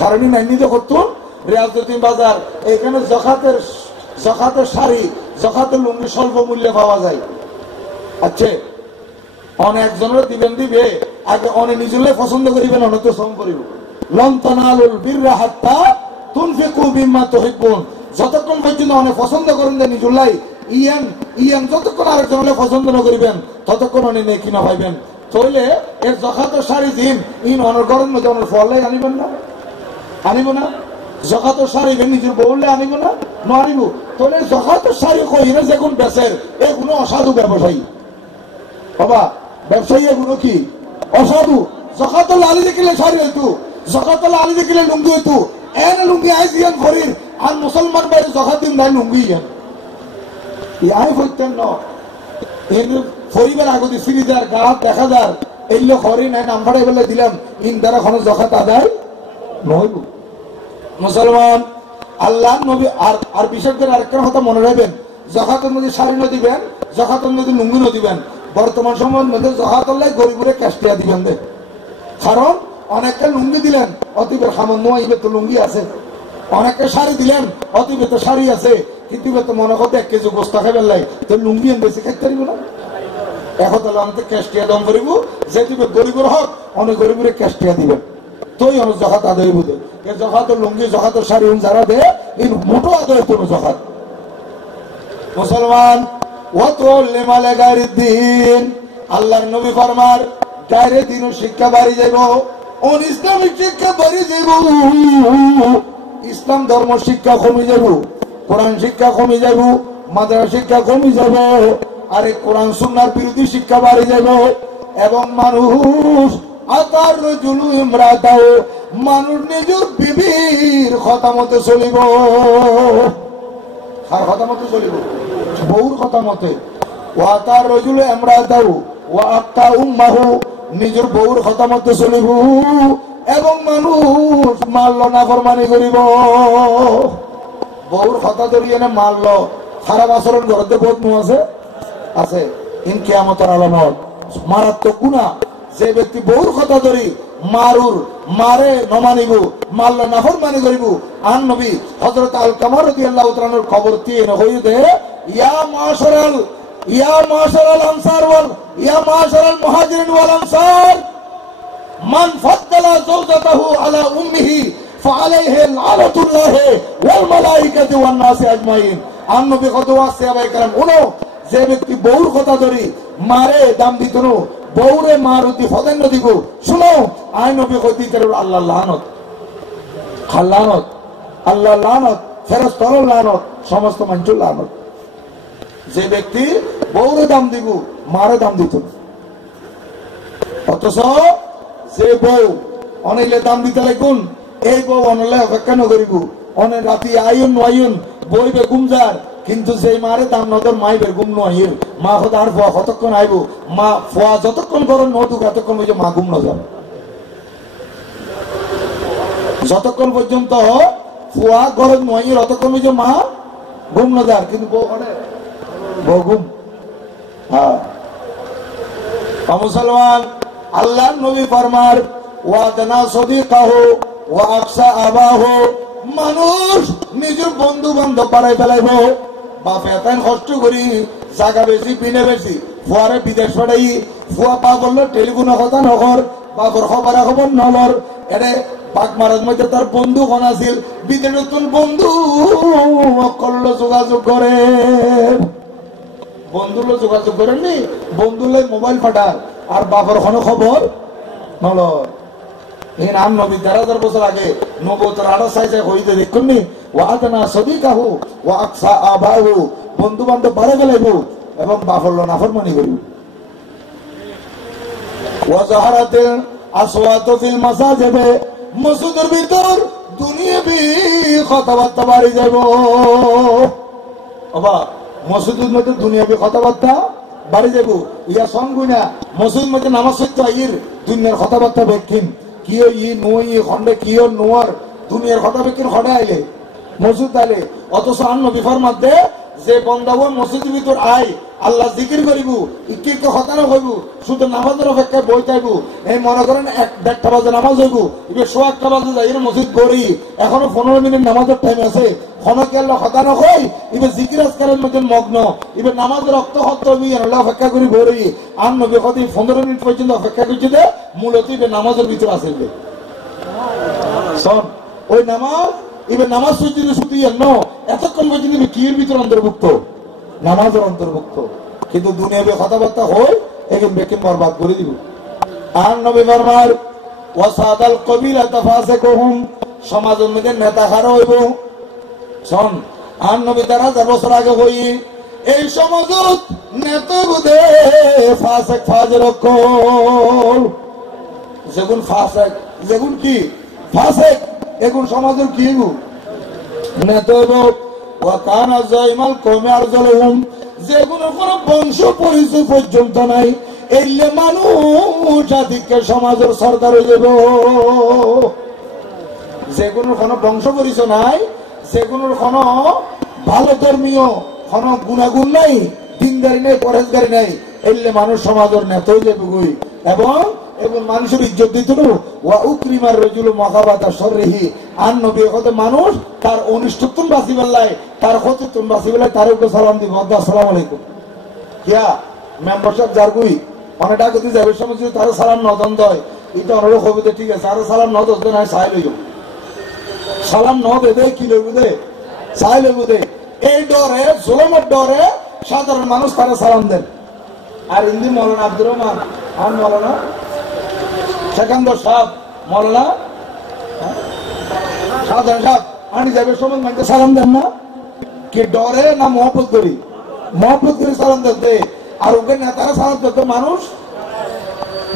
কারণই নাই নিজে করতো রিয়াজউদ্দিন বাজার এখানে যাকাতের শাড়ি যাকাতের লুঙ্গি স্বল্প মূল্যে পাওয়া যায়। আচ্ছা অনেকজনের দিবেন দিবে আগে অনেক নিজলে পছন্দ করিবেন অনেক তো শ্রম করিব লন তানালুল বিররা হাত্তা তুনফিকু মিম্মা তুহিব্বুন যতক্ষণ পর্যন্ত অনেক পছন্দ করেন যে নিজুল্লাই ইয়ান যতক্ষণ আরেকজনলে পছন্দ না করিবেন ততক্ষণ অনেক নেকি না পাইবেন। তাহলে এর যাকাতের শাড়ি দিন ইন অনেক গরম মধ্যে অনেক ফলাই আনিবেন না আনিব না যাকাতের শাড়ি নিজের বউলে আনিব না আনিব। তাহলে যাকাতের শাড়ি কইরে যখন বেচের এগুলো অসাধু ব্যবসায়ী বাবা ব্যবসায়ী এগুলো কি অসাধু। যাকাতুল আলী দেখিলে শাড়ি হইতো যাকাতুল আলী দেখিলে লুঙ্গি হইতো এনে লুঙ্গি আই দিয়ান ভরির আর মুসলমান বাইরে যাকাত দিন নাই লুঙ্গি আই হইতেন ন পরিবার আগতে সিরিজার গাছ দেখা যার এইলো খরি নাই নাম ভাড়াই বলে দিলাম ইন দ্বারা কোনো যাকাত আদায় নইব। মুসলমান আল্লাহ নবী আর বিশেষ করে আরেকটা কথা মনে রাখবেন যাকাতের মধ্যে শাড়ি ন দিবেন যাকাতের মধ্যে লুঙ্গি ন দিবেন বর্তমান সময়ের মধ্যে যাকাতুল্লাহ গরিবরে কাস্টিয়া দিবেন দে কারণ অনেকটা লুঙ্গি দিলেন অতিবের সামান্য ইবে তো লুঙ্গি আছে অনেকটা শাড়ি দিলেন অতিবে তো শাড়ি আছে কিন্তু তো মনে করতে 1 কেজি গোস্তা খাইবার লাই তো লুঙ্গি বেশি খাইতে পারিব না এখন তাহলে আমাদের ক্যাস্টিয়া দম করিব যে দিবে গরিবের হক অনেক গরিবের ক্যাস্টিয়া দিবেন তোই অনেক যাকাত আদায় বুঝে এ যাকাতের লুঙ্গি যাকাতের শাড়ি যারা দে এই মোটো আদায় কোনো যাকাত। মুসলমান আল্লাহর নবী ফরমার গায়রে দিন শিক্ষা বাড়ি যাইব ইসলামিক শিক্ষা বাড়ি যাইব ইসলাম ধর্ম শিক্ষা কমে যাব কোরআন শিক্ষা কমে যাব মাদ্রাসা শিক্ষা কমে যাব আর এই কোরআন সুন্নাহর বিরোধী শিক্ষা বাড়ি যাব এবং মানুষ আতার রজুলু ইমরাতাও মানুষ নিজের বিবির কথা মতে চলিব আর কথা মতে চলিব বউর কথা মতে ওয়াতার রজুলু ইমরাতাও ওয়া আক্তা উম্মাহু নিজের বউর কথা মতে চলিব এবং মানুষ মারল না ফরমানি করিব বউর কথা ধরিয়ে না মারল খারাপ আচরণ করতে বহুত নো আছে ইন কিয়ামতের আলামত মারাত্মক গুনাহ যে ব্যক্তি বউর কথা ধরি মারে নমানিব মারল না ফরমানি করিব। আন নবী হযরত আল কামার রাদিয়াল্লাহু তাআলার খবর দিয়ে হইতে ইয়া মাশারাল আনসার ওয়াল ইয়া মাশারাল মুহাজিরিন ওয়াল আনসার মান ফাদ্দালা যাওজাতাহু আলা উম্মিহি ফাআলাইহি লানাতুল্লাহি ওয়াল মালাইকাতি ওয়ান নাসি আজমাইন। আর নবী কত আছে আবাই কালাম উনো, যে ব্যক্তি বউর কথা ধরি মারে দাম দিত না, বউরে মারুতি ফদান্য দিব, শুনো আই নবী কইতে তার আল্লাহ লানত, খাল্লানত, আল্লাহ লানত, ফেরেশতার লানত, সমস্ত মানুষের লানত। যে ব্যক্তি বউরে দাম দিব মারে দাম দিত না, অথচ যে বউ অনেকলে দাম দিতে লাগুন, এই বউ অনলে অপেক্ষা নকরিব, অনেক রাতি আইন আইন বইবে গুমজার, কিন্তু যে মারে দাম নদর মাইবের গুম নহির, মা হতার ফুয়া কতক্ষণ আইব, মা ফুয়া যতক্ষণ করেন নদুক এতক্ষণ বুঝে মা গুম নজর, যতক্ষণ পর্যন্ত ফুয়া গরম নহির অতক্ষণ বুঝে মা গুম নজার, কিন্তু বউ বউ গুম। হ্যাঁ মুসলমান, আল্লাহ নবী ফরমার ওয়াদনা সদিকাহু ওয়া আকসা আবাহু, মানুষ নিজের বন্ধু বান্ধব পাড়াই ফেলাইব, বাপে এত কষ্ট করি জায়গা বেশি পিনে বেশি ফুয়ারে বিদেশ পাঠাই, ফুয়া পা করলো টেলিফোনে কথা নকর, বাপর খবর খবর নলর, এরে পাক মারার মধ্যে তার বন্ধু কোন আছিল, বিদেশের তোর বন্ধু করলো যোগাযোগ করে, বন্ধুর যোগাযোগ করেননি, বন্ধুলে মোবাইল ফাটার আর বাপর কোনো খবর নলর। এই নাম নবী ১৩,০০০ বছর আগে নবুয়তের আড়া সাইজে হইতে দেখুননি, ওয়াদনা সদিকাহু ওয়া আকসা আবাহু, বন্ধু বান্ধব বাড়ে ফেলাইব এবং বাপর নাফরমানি করিব। ওয়া যাহারাতিল আসওয়াতু ফিল মাসাজিদে, মসজিদের ভিতর দুনিয়াবি কথাবার্তা বাড়ি যাব, বাবা মসজিদের মধ্যে দুনিয়াবি কথাবার্তা বাড়ি যাব, ইয়া সঙ্গুই না মসজিদের মধ্যে নামাজ পড়তে আইর দুনিয়ার কথাবার্তা বেকিন কিও ই নই খন্ডে কিও নোয়ার দুনিয়ার কথা বেকিন খড়ে আইলে মসজিদ আইলে। অথচ আর নবী ফরমাতে যে বন্দাবন মসজিদের ভিতর আই আল্লাহ জিকির করিব, ইকে ইকে হতানো হইব, শুধু নামাজের অপেক্ষায় বই চাইব, এই মনে করেন ১-১টা বাজে নামাজ হইব, এবার ১১টা বাজে যাই মসজিদ করি, এখনো ১৫ মিনিট নামাজের টাইম আছে, খনকে আল্লাহ হতানো হয়, এবার জিকির আজকারের মধ্যে মগ্ন, এবার নামাজের রক্ত হত হইবি আল্লাহ অপেক্ষা করি বই, আর নবী কত ১৫ মিনিট পর্যন্ত অপেক্ষা করছে দে, মূলত এবার নামাজের ভিতরে আসে শোন ওই নামাজ, এবার নামাজ সূর্য শুধু এতক্ষণ পর্যন্ত কির ভিতরে অন্তর্ভুক্ত, নামাজের অন্তর্ভুক্ত, কিন্তু দুনিয়াবি কথাবার্তা হয় এখন বেকিম বরবাদ করে দিব। আর নবী ফরমার ওয়াসাদাল কবিলাতা ফাসিকুহুম, সমাজের মধ্যে নেতা খারাপ হইব, শোন আর নবী ১৩,০০০ বছর আগে হই এই সমাজত নেতা বুদে ফাসিক ফাজর কল, যেগুন ফাসিক যেগুন কি ফাসিক এগুন সমাজের কি নেতা হইব, ওয়াকানা জাইমাল কওমি আরজালহুম, যেগুলোর কোন বংশ পরিচয় পর্যন্ত নাই, এলে মানুষ আদিকে সমাজের সরদার হয়ে যাব, যেগুলোর কোন বংশ পরিচয় নাই, যেগুলোর কোন ভালো ধর্মীয় কোন গুণাগুণ নাই, দিনদারি নাই, পরেজগারি নাই, এলে মানুষ সমাজের নেতা হয়ে যাবে এবং এবং মানুষের ইজ্জত দিত ওয়া উকরিমার রাজুলু মাকাবাতা শররিহি, আর নবী কত মানুষ তার অনিষ্টতন বাঁচি বেলায়, তার ক্ষতিতন বাঁচি বেলায় তার উপরে সালাম দিব, আসসালামু আলাইকুম কিয়া মেম্বারশিপ যার গুই অনেকটা গতি যাবে সময় যদি তার সালাম নদন দেয়, এটা অনেক কবিতা ঠিক আছে, আর সালাম নদন দেয় না সাই লইব, সালাম ন দে কি লইব দে সাই লইব দে, এই ডরে জুলুমের ডরে সাধারণ মানুষ তারা সালাম দেন। আর হিন্দি মৌলানা আব্দুর রহমান আর মৌলানা সেকান্দর সাহেব মৌলানা সাধারণ সাহেব আনি যাবে সময় মানুষকে সালাম দেন না, কি ডরে না মহব্বত করি, মহব্বত করে সালাম দিতে, আর ওকে নেতারা সালাম দিতে মানুষ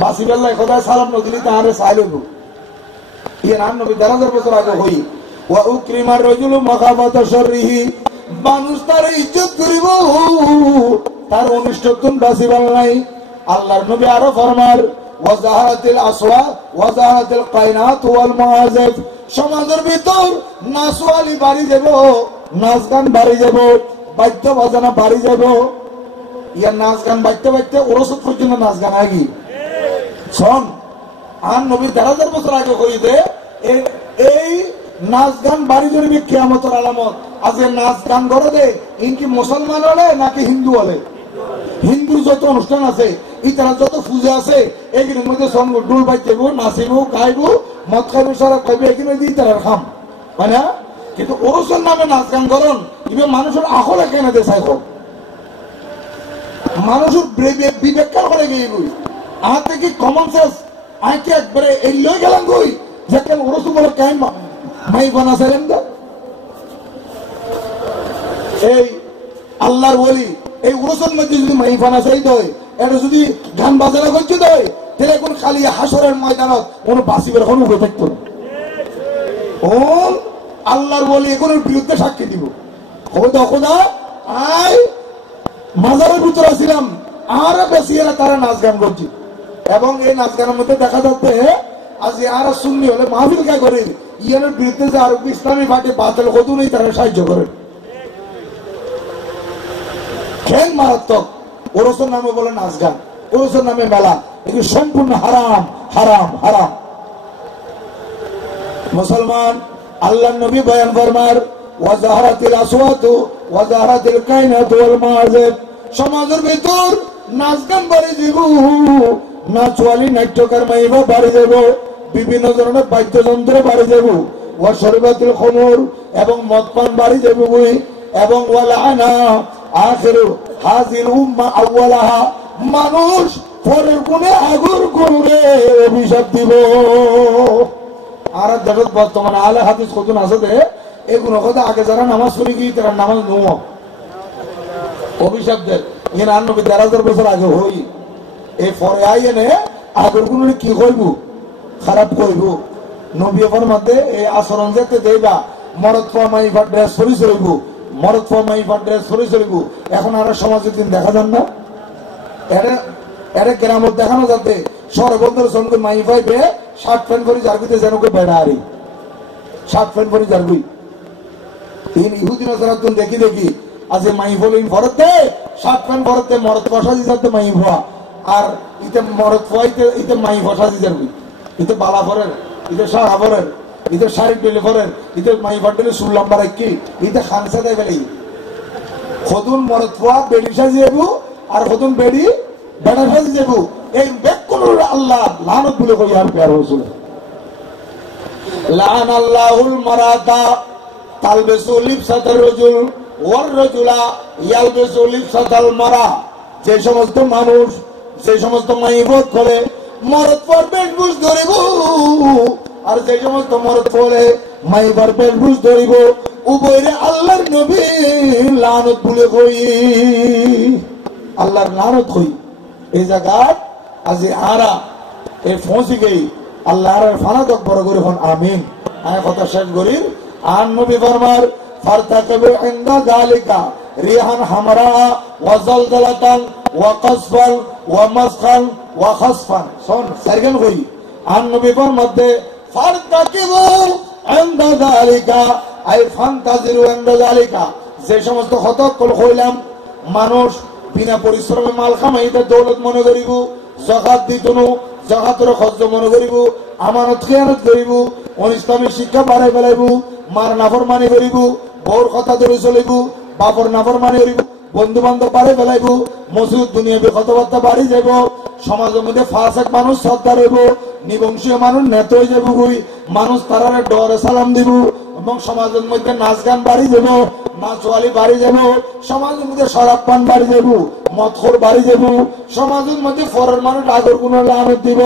বাসি বেলায় কোথায় সালাম নদিলি তাহারে সাই লইব। ইয়ে নাম নবী ১৩,০০০ বছর আগে হই ওয়া উকরিমার রাজুলু মাকাবাতা শররিহি, মানুষ তার ইজ্জত করিব, তার অনিষ্টতন বাঁচিবার নাই। আল্লাহর নবী আরো ফরমার ওয়াজাহাতিল আসওয়া ওয়াজাহাতিল কায়নাত ওয়াল মুআজিব, সমাজের ভিতর নাচওয়ালি বাড়ি যাব, নাচ গান বাড়ি যাব, বাদ্য বাজনা বাড়ি যাব, ইয়া নাচ গান বাড়তে বাড়তে ওরসত পর্যন্ত নাচ গান আগি শোন। আর নবী ১৩,০০০ বছর আগে কইতে এই নাচ গান বাড়ি ধরবি কিয়ামতের আলামত। আজকে নাচ গান করে দে ইনকি মুসলমান হলে নাকি হিন্দু হলে, হিন্দুর যত অনুষ্ঠান আছে, ইতারা যত পূজা আছে, এগুলোর মধ্যে সঙ্গ ডুল বাজবো, নাচিব, খাইব, মদ খাইব, সারা খাইব, এখানে দিয়ে তারা খাম, হয় না? কিন্তু ওরসের নামে নাচ গান করন, এবার মানুষের আখলে কেনা দিয়ে চাইব, মানুষের বিবেককার করে গিয়ে গই আর থেকে কমন সেন্স আঁকে একবারে এই লই গেলাম গই যে কেন ওরস বলে কেন মাই বানাছিলেন না এই আল্লাহর ওলি এই উরসের মধ্যে যদি মাই বানাছাই দেয়, এটা যদি গান বাজানো করছে দেয়, তাহলে এখন খালি হাসরের ময়দানত কোনো বাসিবের কোনো উঠে থাকতো না। ও আল্লাহর ওলি এগুলোর বিরুদ্ধে সাক্ষী দিব, খোদা আয় মাজারের ভিতরে আসছিলাম আর বেশি এরা তারা নাচ গান করছে, এবং এই নাচ গানের মধ্যে দেখা যাচ্ছে আজ আর সুন্নি হলে মাহফিল কে করে ইয়ানের বিরুদ্ধে যে আর ইসলামী পার্টি বাতিল হতো নেই তারা সাহায্য করে খেন মারাত্মক। ওরসের নামে বলে নাচ গান, ওরসের নামে মেলা, এগুলো সম্পূর্ণ হারাম হারাম হারাম। মুসলমান আল্লাহ নবী বয়ান ফরমার ওয়াজাহারাতিল আসওয়াতু ওয়াজাহারাতিল কায়নাতু ওয়াল মাযিব, সমাজের ভিতর নাচ গান বাড়ি দেব, নাচওয়ালি নাট্যকার মাইবা বাড়ি দেব, বিভিন্ন ধরনের বাদ্যযন্ত্র বাড়ি দেব, ওয়া শরবাতুল খুমুর এবং মদ পান বাড়ি দেব, এবং ওয়ালানা আখিরু হাযিল উম্মাহ আউওয়ালাহা, মানুষ পরের গুণে আগুর করবে অভিশাপ দিব। আর জগৎ বর্তমানে আলে হাদিস কতন আছে দে এগুলো কথা আগে যারা নামাজ পড়ে গিয়ে তারা নামাজ নুমো অভিশাপ দেয়, ইয়ে আর নবী ১৩,০০০ বছর আগে হই এই পরে আই এনে আগের গুলো কি করবো, খারাপ করবো। নবী এর মধ্যে এই আচরণ যেতে দেবা মরদ ফরমাইফা ড্রেস পরি চলিব, মরদ ফরমাইফা ড্রেস পরি চলিব। এখন আর সমাজের দিন দেখা যান না, এটা গ্রামত দেখানো যাতে সরবন্ধের সঙ্গে মাইফাই পেয়ে শার্ট প্যান্ট করে জারগুইতে যেন বেড়া আরে শার্ট প্যান্ট করে জারগুই তিন ইহুদি নজরাতুন দেখি দেখি আজ মাইফল ভরতে শার্ট প্যান্ট ভরতে মরদ ফসা দিতে মাইফা, আর ইতে মরদ ফইতে ইতে মাই ফসা দি জারগুই, ইতে বালা ফরের, ইতে সাহা ফরের, ইতে শাড়ি পেলে ফরের, ইতে মাই ফাটলে সুর লম্বা রাখি, ইতে খানসা দেয় গেলে খদুন মরদ ফোয়া বেড়ি সাজি যাবো আর খদুন বেড়ি বেড়া সাজি যাবো। এই বেকুল আল্লাহ লানত বলে কই আর প্যার হয়েছিল লান আল্লাহুল মারাতা তালবিসু লিবসাতার রাজুল ওয়ার রাজুলা ইয়ালবিসু লিবসাতাল মারা, যে সমস্ত মানুষ যে সমস্ত মাইবত করে মরদ পর বেশভূষ ধরিব, আর যে সমস্ত মরদ পরে মাইবার বেশভূষ ধরিব, উভয়রে আল্লাহর নবী লানত বলে কই, আল্লাহর লানত কই। এই জায়গায় আজ আরা এই ফসি গই আল্লাহর ফানাদক বড় করে হন আমিন। আয় কথা শেষ করি আর নবী ফরমার ফারতাকাবু ইনদা যালিকা রিহান হামরা ওয়া জালজালাতান ওয়া কাসফান ওয়া মাসখান ওয়া খাসফান, শোন সারগান কই আর নবী ফরমাতে ফারতাকাবু ইনদা যালিকা আই ফান্তাজিরু ইনদা যালিকা, যে সমস্ত হতকল হইলাম মানুষ বিনা পরিশ্রমে মাল খামাইতে দৌলত মনে করিব, যাকাত দিতনু জাকাতের খরচ মনে করিব, আমানত খেয়ানত করিব, ইসলামী শিক্ষা বাড়াই ফেলাইব, মার নাফরমানি করিব, বউর কথা ধরে চলিব, বাপর নাফরমানি করিব, বন্ধু বান্ধব বাড়াই ফেলাইব, মসজিদ দুনিয়াবি কথাবার্তা বাড়ি যাব, সমাজের মধ্যে ফাসেক মানুষ শ্রদ্ধা রইব, নিবংশীয় মানুষ নেতা হয়ে যাব, মানুষ তারারে ডরে সালাম দিব, এবং সমাজের মধ্যে নাচ গান বাড়ি যাব, নাচওয়ালি বাড়ি যাব, সমাজের মধ্যে শরাব পান বাড়ি যাব, মদখোর বাড়ি যাব, সমাজের মধ্যে ফরের মানুষ আগর কোন লানত দিব।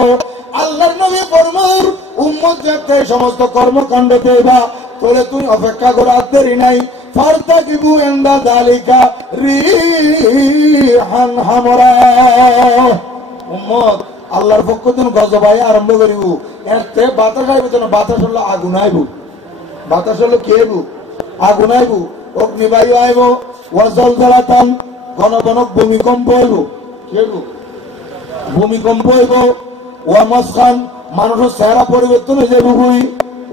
আল্লাহর নবী ফরমান উম্মত যাতে সমস্ত কর্মকাণ্ড দেবা তোরে তুই অপেক্ষা করার দেরি নাই, ফারতাকিবু ইনদা যালিকা রিহান হামরা, উম্মত আল্লাহর পক্ষ থেকে গজবাই আরম্ভ করিব, এতে বাতাস আইব না, বাতাস হলো আগুন আইব, বাতাস হলো কি আইব আগুন আইব, অগ্নিবায়ু আইব, ওয়া জালজালাতান গণগণক ভূমিকম্প আইব, কি আইব ভূমিকম্প আইব, ওয়া মাসখান মানুষের চেহারা পরিবর্তন হয়ে যাবে,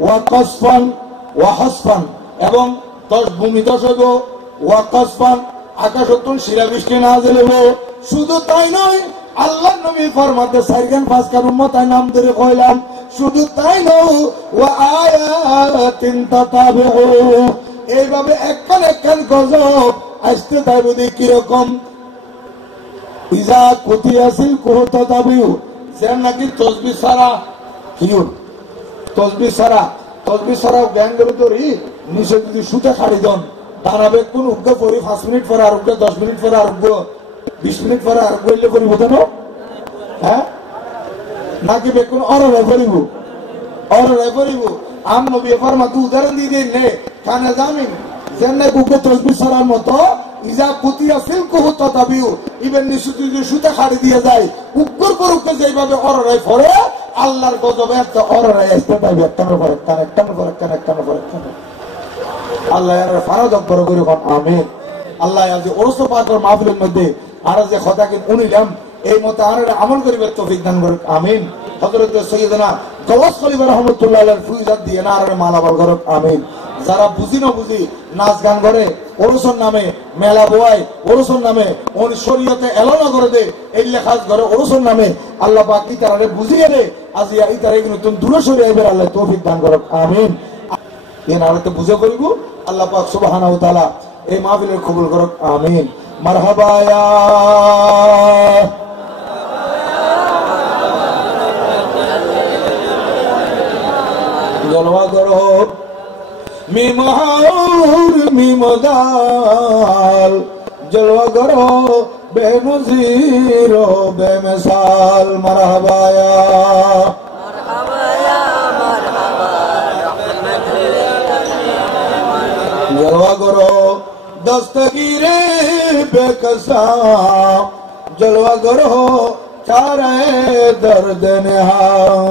ওয়া কাসফান ওয়া হাসফান এবং ভূমি ধস হইব, ওয়া কাসফান আকাশ উত্তর শিলাবৃষ্টি নাযিল হইব। শুধু তাই নয়, আল্লাহ নবী ফরমাতে সাইগান ফাসকার উম্মতার নাম ধরে কইলাম, শুধু তাই নয় ওয়া আয়াতিন তাতাবিউ, এইভাবে একখান একখান গজব আসতে থাকবে। কিরকম ইজা কুতিয়াসিল কুহতাতাবিউ যেন নাকি তসবিহ ছাড়া কিউর তসবিহ ছাড়া জ্ঞান গেলে তোরই নিচে যদি সুতে খাড়ি দন দাঁড়াবে কোন উগ্র করি 5 মিনিট পরে আরোগ্য 10 মিনিট পরে আরোগ্য 20 মিনিট পরে আরোগ্য হইলে করিব কেন হ্যাঁ নাকি বেকুন অররাই করিব আম নবী ফরমাতু উদাহরণ দিয়ে দেন নে কানে জামিন যেন উগ্র তসবিহ ছাড়ার মতো ইজা কুতিয়াসিল কুহতাতাবিউ ইবেন নিচে যদি সুতে খাড়ি দিয়ে যায় উগ্র পরুকে যেভাবে অররাই পড়ে আল্লাহর গজবে একটা অররাই আসতে পারবে একটার পর একটা আল্লাহ এর ফারাদ বড় করে কোন আমিন আল্লাহ আজ ওরস পাকের মাহফিলের মধ্যে আর যে কথাকে উনিলাম এই মতে আর আমল করিবার তৌফিক দান করুক আমিন হযরত সৈয়দনা গওয়াস খলিফা রাহমাতুল্লাহ আলাইহির ফুয়জাত দিয়ে না আর মালাবাল করুক আমিন যারা বুঝি না বুঝি নাচ গান করে ওরসন নামে মেলা বয় ওরসন নামে ওর শরীয়তে এলানা করে দে এই লেখাজ করে ওরসন নামে আল্লাহ পাক কি তারে বুঝিয়ে দে আজিয়া এই তারে কিন্তু তুমি দূরে সরে আইবার আল্লাহ তৌফিক দান করুক আমিন এন আরতে বুঝা করিব আল্লাহ পাক সুবহানাহু ওয়া তাআলা এই মাহফিলের কবুল করুক আমিন মারহাবা ইয়া জলওয়া করো মিমহার মিমদাল জলওয়া করো বেনজির ও বেমিসাল মারহাবা ইয়া जलवा करो दस्तगीरे बेकसा जलवा करो चारे दर्द नेहा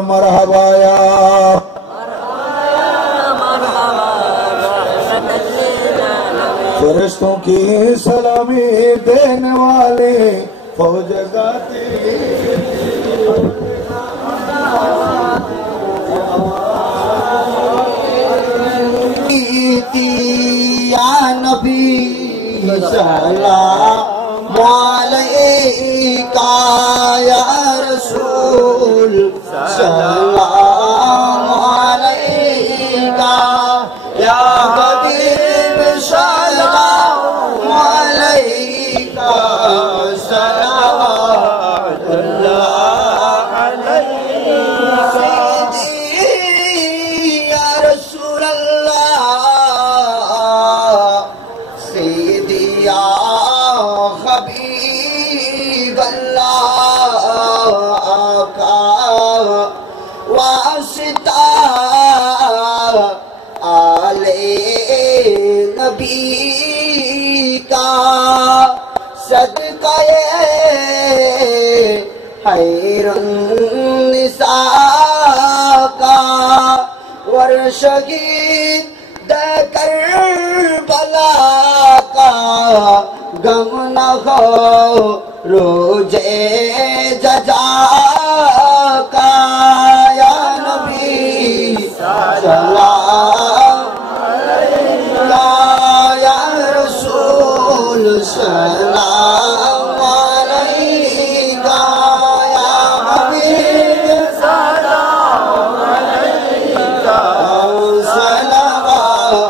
मरहबाया फरिश्तों की सलामी देने वाले फौज गाती या नबी सलाम अलैका या रसूल सलाम अलैका या हबीब सलाम अलैका सलावतुल्लाह अलैका या रसूल नबी का सदका हैरुन्निसा का वर्शगीत करबला का गम न हो रोजे जजा का या नबी सलाम सलाम अलैका या हबीब सलाम अलैका सलावतुल्लाह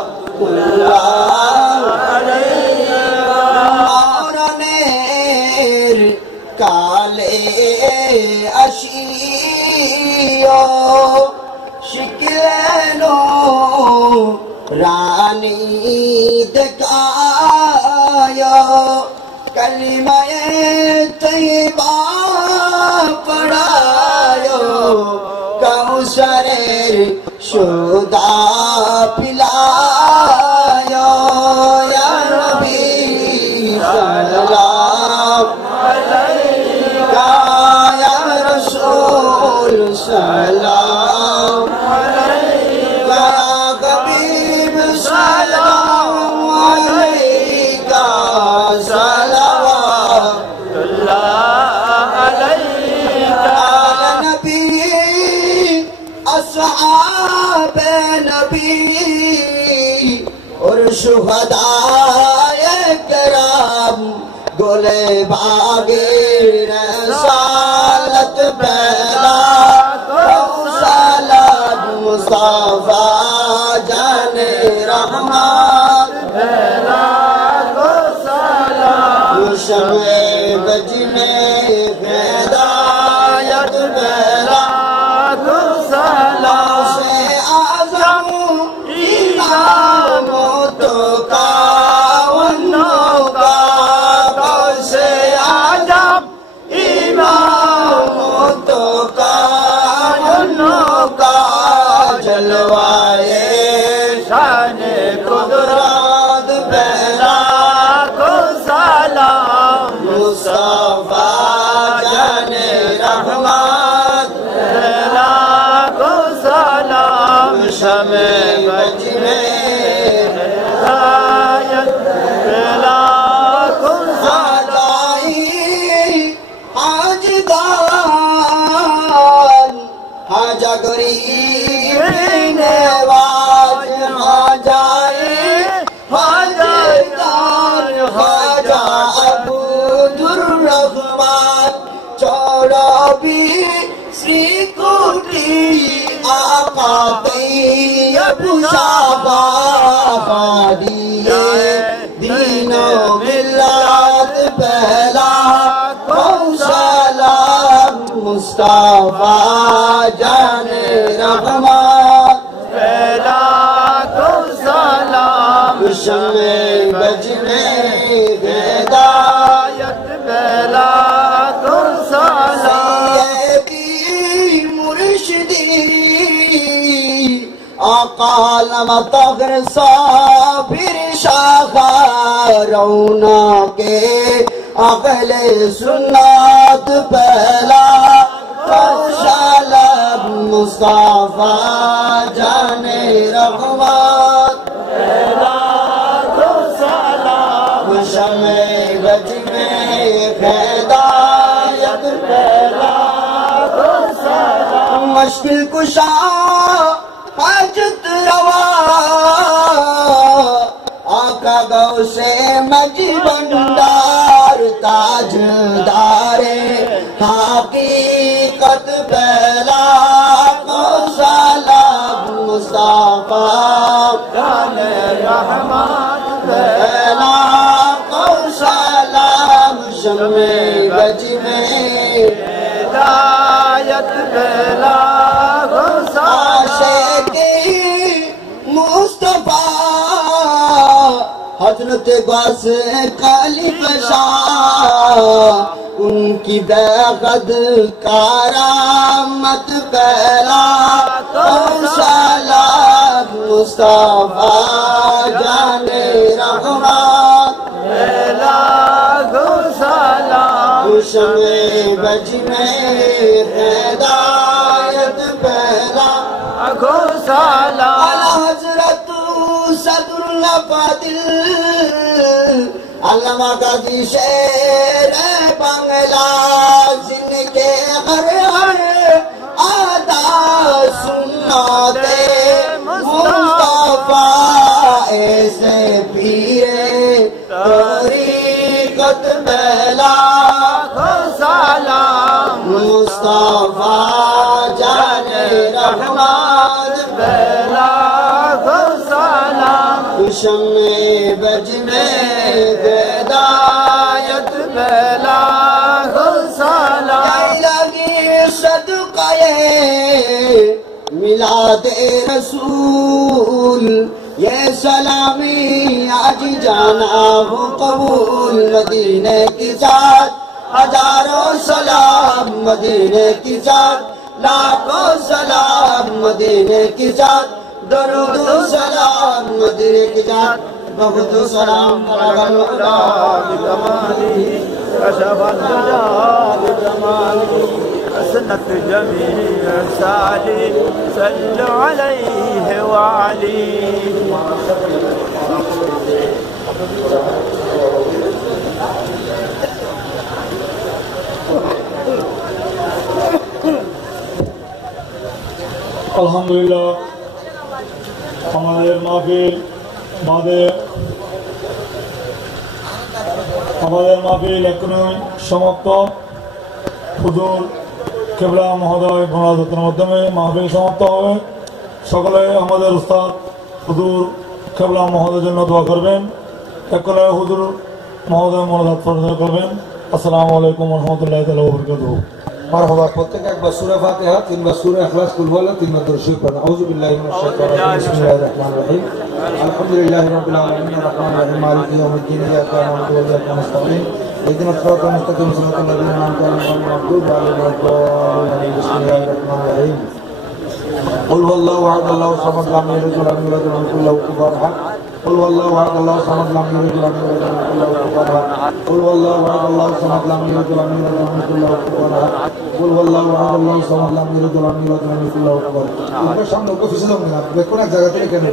अलैका मौरनेर काले अशियो शिकलेनो रानी देखा कलिमाए तैयबा पढ़ायो कौसरेर शुदा पिलायो या नबी सलाम अलैका या रसूल सलाम अलैका हबीब सलाम अलैका सलावतुल्लाह अलैका नबी अस्हाबे नबी और शुहदाए किराम गोले बागे रसालत पहला कौसलत मुस्तफा जाने रहमत पहला कौसलत शमे गजल میں ہدایت پھیلا تو سلام سے اعظم امام تو کاونوں کا تو سے اعظم امام تو کاونوں کا جلوائے شان قدرت پھیلا تو سلام مصطفیٰ جان رحمت پھیلا تو سلام شمع بج میں ہدایت پھیلا تو سلام آج دان حاجہ غریب نواز حاجائے حاجہ دان حاجہ عبدالرحمن چوڑابی سری کوٹی آقا طیب صحابہ آبادی دین و ملت پہلا کون سلام مصطفیٰ جان رحمت پہلا کون سلام شمع بج میں ہدایت پہلا کون سلام سیدی مرشدی آقا علامہ طاہر صابر شاخہ رونا کے اہل سنت پہلا سلام مصطفیٰ جان رحمت پہلا سلام شمع بج میں ہدایت پہلا سلام مشکل کشا حاجت روا آقا غوث مج بندار تاجدار حقیقت پہلا کو سلام مصطفیٰ جان رحمت پہلا کو سلام شمع بج میں ہدایت پہلا کو سلام مصطفیٰ حضرت غوث خلیفہ شاہ ان کی بےحد کرامت پہلا کون سلام مصطفیٰ جان رحمت پہلا کون سلام شمع بج میں ہدایت پہلا کون سلام حضرت صدر الفاضل علامہ قاضی شیر بنگلہ جن کے ہر ہر آدھا سنت مصطفیٰ ایسے پیر طریقت پہلا سلام مصطفیٰ جان رحمت پہلا سلام شمع بج میں ہدایت پہلا سلام الہی صدقہ میلاد رسول یہ سلامی آج جانا ہو قبول مدینے کی ذات ہزاروں سلام مدینے کی ذات لاکھوں سلام مدینے کی ذات درود و سلام مدینے کی ذات بہت سلام خدا بکمالی کشف الدجا بجمالی حسنت جمیع سالی صلو علیہ وعلی الحمدللہ ہمارے محفل এখনই সমাপ্ত। হুজুর কেবলা মহোদয় ঘোষণার মাধ্যমে মাহফিল সমাপ্ত হবে। সকলে আমাদের উস্তাদ হুজুর কেবলা মহোদয়ের জন্য দোয়া করবেন। একলে হুজুর মহোদয় মনোজাত প্রার্থনা করবেন। আসসালামু আলাইকুম ওয়া রাহমাতুল্লাহি ওয়া বারাকাতুহু। মারহাবা। প্রত্যেকে একবার সূরা ফাতিহা, তিনবার সূরা ইখলাস, কুল হুয়াল্লাহ, তিনবার দরুদ শরীফ পড়ুন। আউযু বিল্লাহি মিনাশ শাইতানির রাজিম। বিসমিল্লাহির রহমানির রহিম। আলহামদুলিল্লাহি রাব্বিল আলামিন আর-রাহমানির রহিম মালিকি ইয়াউমিদ্দিন ইয়্যাকা না'বুদু ওয়া ইয়্যাকা নাস্তাঈন ইহদিনাস সিরাতাল মুস্তাকিম সিরাতাল লাযীনা আন'আমতা আলাইহিম গায়রিল মাগদূবি আলাইহিম ওয়ালাদ-দাল্লিন। বিসমিল্লাহির রহমানির রহিম। قل هو الله احد الله الصمد لم يلد ولم يولد ولم يكن له كفوا احد. قل هو الله احد الله الصمد لم يلد ولم يولد ولم يكن له كفوا احد. قل هو الله احد الله الصمد لم يلد ولم يولد ولم يكن له كفوا احد. قل هو الله احد الله الصمد لم يلد ولم يولد ولم يكن له كفوا احد. আপনার সামনে ওকে ফিসে দাও না, দেখুন এক জায়গা থেকে কেন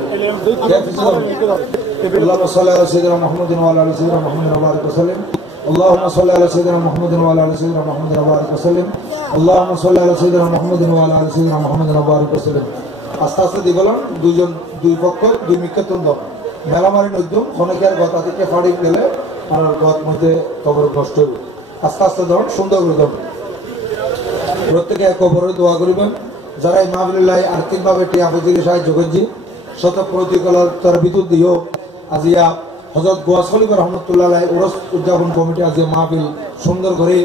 ফিসে দাও। اللهم صل على سيدنا محمد وعلى ال سيدنا محمد وبارك وسلم. اللهم صل على سيدنا محمد وعلى ال سيدنا محمد وبارك وسلم. اللهم صل على سيدنا محمد وعلى ال سيدنا محمد وبارك وسلم. আস্তে আস্তে দিগলন দুইজন দুই পক্ষ দুই মিক্ষেতন দম মেলামারি নদ্যম খনকের কথা থেকে ফাড়ি গেলে আর গত মধ্যে কবর নষ্ট হবে। আস্তে আস্তে দম সুন্দর করে দম প্রত্যেকে কবরে দোয়া করিবেন। যারা এই মাহফিলুল্লাহ আর্থিকভাবে টিয়া ফজিলের সাহায্য করছি শত প্রতিকূলতার ভিতর দিয়েও আজিয়া হযরত গোয়াস খলিফা রহমতুল্লাহ আলাইহি উরস উদযাপন কমিটি আজ মাহফিল সুন্দর করে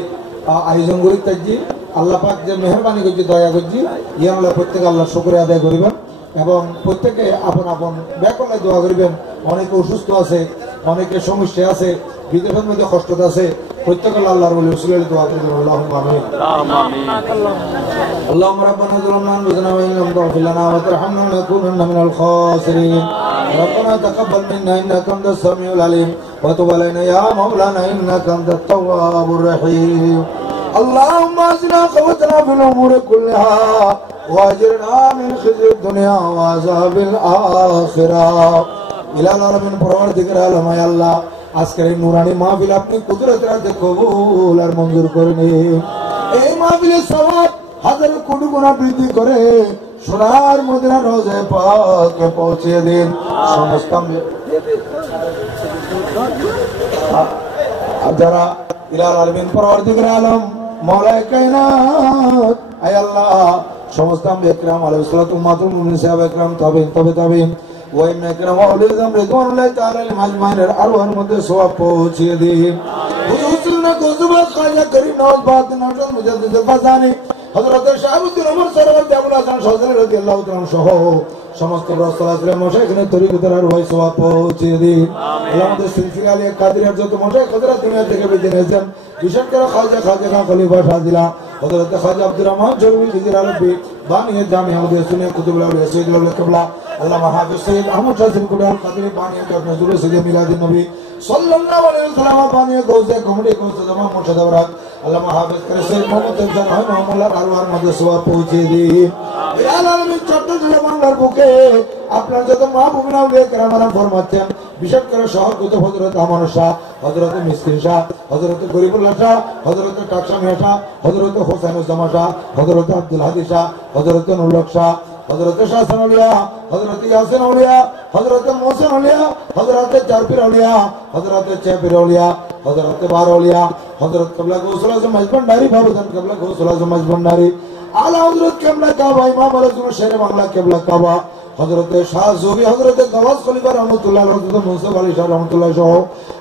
আয়োজন করি থাকছি। আল্লাহ পাক যে মেহরবানি করছি দয়া করছি ইয়ান প্রত্যেকে আল্লাহ শুকরিয়া আদায় করিবেন এবং প্রত্যেকে আপন আপন ব্যাকলে দোয়া করিবেন। অনেকে অসুস্থ আছে, অনেকে সমস্যা আছে, বিদেশের মধ্যে কষ্ট আছে, প্রত্যেকে আল্লাহর ওলি রাসূলের দোয়া করিবেন। আল্লাহুম্মা আমিন। আল্লাহুম্মা রাব্বানা যালামনা আনফুসানা ওয়া ইন লাম তাগফির লানা ওয়া তারহামনা লানাকুনান্না মিনাল খাসিরিন। রব্বানা তাকাব্বাল মিন্না ইন্নাকা আনতাস সামিউল আলিম ওয়া তুব আলাইনা ইয়া মাওলানা ইন্নাকা আনতাত তাওয়াবুর রহিম। اللهم اجعلنا قوتنا في الامور كلها واجرنا من خزي الدنيا وعذاب الاخره الى العالمين পরওয়ারদিগার আলম। হে আল্লাহ, আজকের এই নুরানি মাহফিল আপনি কুদরতের হাতে কবুল আর মঞ্জুর করে নিন। এই মাহফিলের সওয়াব হাজার কোটি গুণ বৃদ্ধি করে সোনার মদিনা রোজে পাকে পৌঁছে দিন। সমস্ত যারা ইলাল আলমিন পরওয়ারদিগার আলম মওলায়ে কায়নাত, আয় আল্লাহ, সমস্ত আম্বিয়া কিরাম আলাইহিস সালাতু উম্মাতুল মুমিনিন সাহাবা কিরাম তাবেঈন ওয়া ইন্না কিরাম আউলিয়া রিদওয়ানুল্লাহি তাআলা আলাইহিম আজমাইনের আরওয়ার মধ্যে সওয়াব পৌঁছিয়ে দিন। হুজুর না কুতুবাত খাজা করিম নওয়াজ বাহাদুর নওশাদ মুজাদ্দিদ ফাজানি হযরত শাহাবুদ্দিন ওমর সরওয়ার দেওয়াল হাসান শাহজালাল রাদিয়াল্লাহু তাআলা সহ সমস্ত রাসূলুল্লাহ মশায়েখদের তরিকতের আরওয়ায় সওয়াব পৌঁছিয়ে দিন। আল্লাহ আমাদের সিলসিলা আলিয়া কাদিরিয়ার যত মশায়েখ হযরত দুনিয়া থেকে বিদায় নিয়েছেন, বিশেষ করে খাজা খলিফা শাহজিলা হযরত খাজা আব্দুর রহমান জরুরি খিজির আলবী বানিয়ে জামিয়া উলিয়া সুন্নাহ কুতুবুল আউলিয়া সাইয়্যিদুল কিবলা আল্লামা হাফিজ সৈয়দ আহমদ শাহজিল কুরআন কাদিরি বানিয়ে নজরুল সাইয়্যিদ মিলাদুন নবী সাল্লাল্লাহু আলাইহি ওয়াসাল্লাম বানিয়ে গৌসে কমিটি গৌসে জামা মুর্শিদ আওরাত আল্লামা হাফিজ করে সৈয়দ মোহাম্মদ জান রহমাতুল্লাহ আরওয়ার মধ্যে সওয়াব পৌঁছে দিন। ইয়া আলামিন চট্টগ্রাম বাংলার বুকে আপনার যত মাহবুবিন আউলিয়া কেরামারা ফরমাচ্ছেন, বিশেষ করে শহরগত হযরত আমান শাহ, হযরত মিসকিন শাহ, হযরত গরিবুল্লাহ শাহ, হযরত টাকশা মিয়া শাহ, হযরত হোসেনুজ্জামান শাহ, হযরত আব্দুল হাদি শাহ, হযরত নুরুল শাহ, হযরত শাহসান আউলিয়া, হযরত ইয়াসিন আউলিয়া, হযরত মোহসিন আউলিয়া, হযরত চারপীর আউলিয়া, হযরত চেপীর আউলিয়া, হযরত বার আউলিয়া, হযরত কিবলা গৌসুল আজম মজবন্ডারি বাবুজান কিবলা গৌসুল আজম মজবন্ডারি আলা হযরত কিবলা কাবা ইমাম আলম শেরে বাংলা কিবলা কাবা হযরত শাহ জুবি, হযরত গওয়াস খলিফা রহমাতুল্লাহ, হযরত মুনসিফ আলী শাহ রহমাতুল্লাহ সহ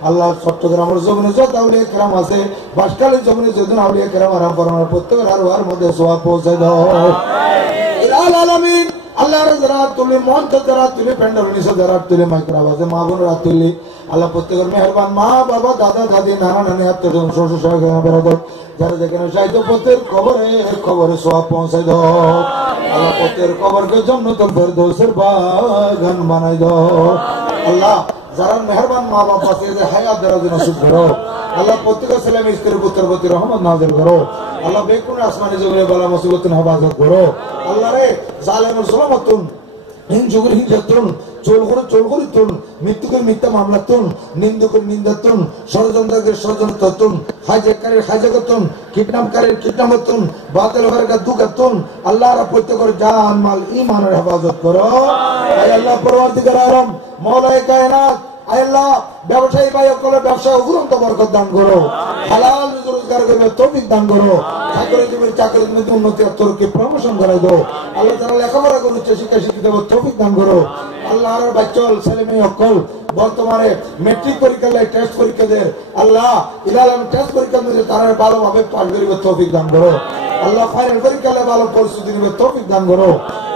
আল্লাহ চট্টগ্রামের জমিনে যত আউলিয়া কেরাম আছে, বাসকালের জমিনে যত আউলিয়া কেরাম আরাম ফরমার প্রত্যেকের আরওয়ার মধ্যে সওয়াব পৌঁছে দাও। ইলাল আলামিন আল্লাহর যারা তুলি মন যারা তুলি প্যান্ডেল নিচে যারা তুলি মাইক্রো আওয়াজে মা বোনরা তুলি আল্লাহ প্রত্যেকের মেহেরবান মা বাবা দাদা দাদি নানা নানি আত্মীয় শ্বশুর শাশুড়ি বেরাদর যারা যেখানে চাইতো প্রত্যেক খবরে সওয়াব পৌঁছাই দাও। আল্লাহ প্রত্যেক কবরকে জান্নাতুল ফেরদৌসের বাগান বানাই দাও। আল্লাহ যারা মেহেরবান মা বাবা আছে যে হায়াত দারাজ নসিব করো। আল্লাহ প্রত্যেকের ছেলে স্ত্রীর পুত্রের প্রতি রহমত নাযিল করো। আল্লাহ বেকুন আসমানি জমিনে বালা মুসিবত হেফাজত করো। আল্লাহ রে জালেমের জুলুমাতুন হিং যুগের হিংসাতুন চোল করে তুন মৃত্যুকে মিথ্যা মামলাতুন নিন্দুকের নিন্দাতুন ষড়যন্ত্রকারীর ষড়যন্ত্রতুন হাইজ্যাকারীর হাইজ্যাকাতুন কিডন্যাপকারীর কিডন্যাপাতুন বাতিলকারীর দুঃখাতুন আল্লাহর প্রত্যেকের জান মাল ঈমানের হেফাজত করো। আয় আল্লাহ পরওয়ারদিগার আলম মওলায়ে কায়নাত, আয় আল্লাহ ব্যবসায়ী ভাই সকলের ব্যবসায় অফুরন্ত বরকত দান করো, হালাল রোজগার করবে তৌফিক দান করো, চাকরির মধ্যে উন্নতি তরক্কি প্রমোশন করাই দাও। আল্লাহ তাআলা লেখাপড়া করে উচ্চ শিক্ষা শিক্ষিত তৌফিক দান করো। আল্লাহর বাচ্চল ছেলে মেয়ে অকল বর্তমানে মেট্রিক পরীক্ষা টেস্ট পরীক্ষা দেয় আল্লাহ ইলালাম টেস্ট পরীক্ষার মধ্যে তারা ভালোভাবে পাস করিবে তৌফিক দান করো আল্লাহ ফাইনাল পরীক্ষা ভালো প্রস্তুতি নিবে তৌফিক দান করো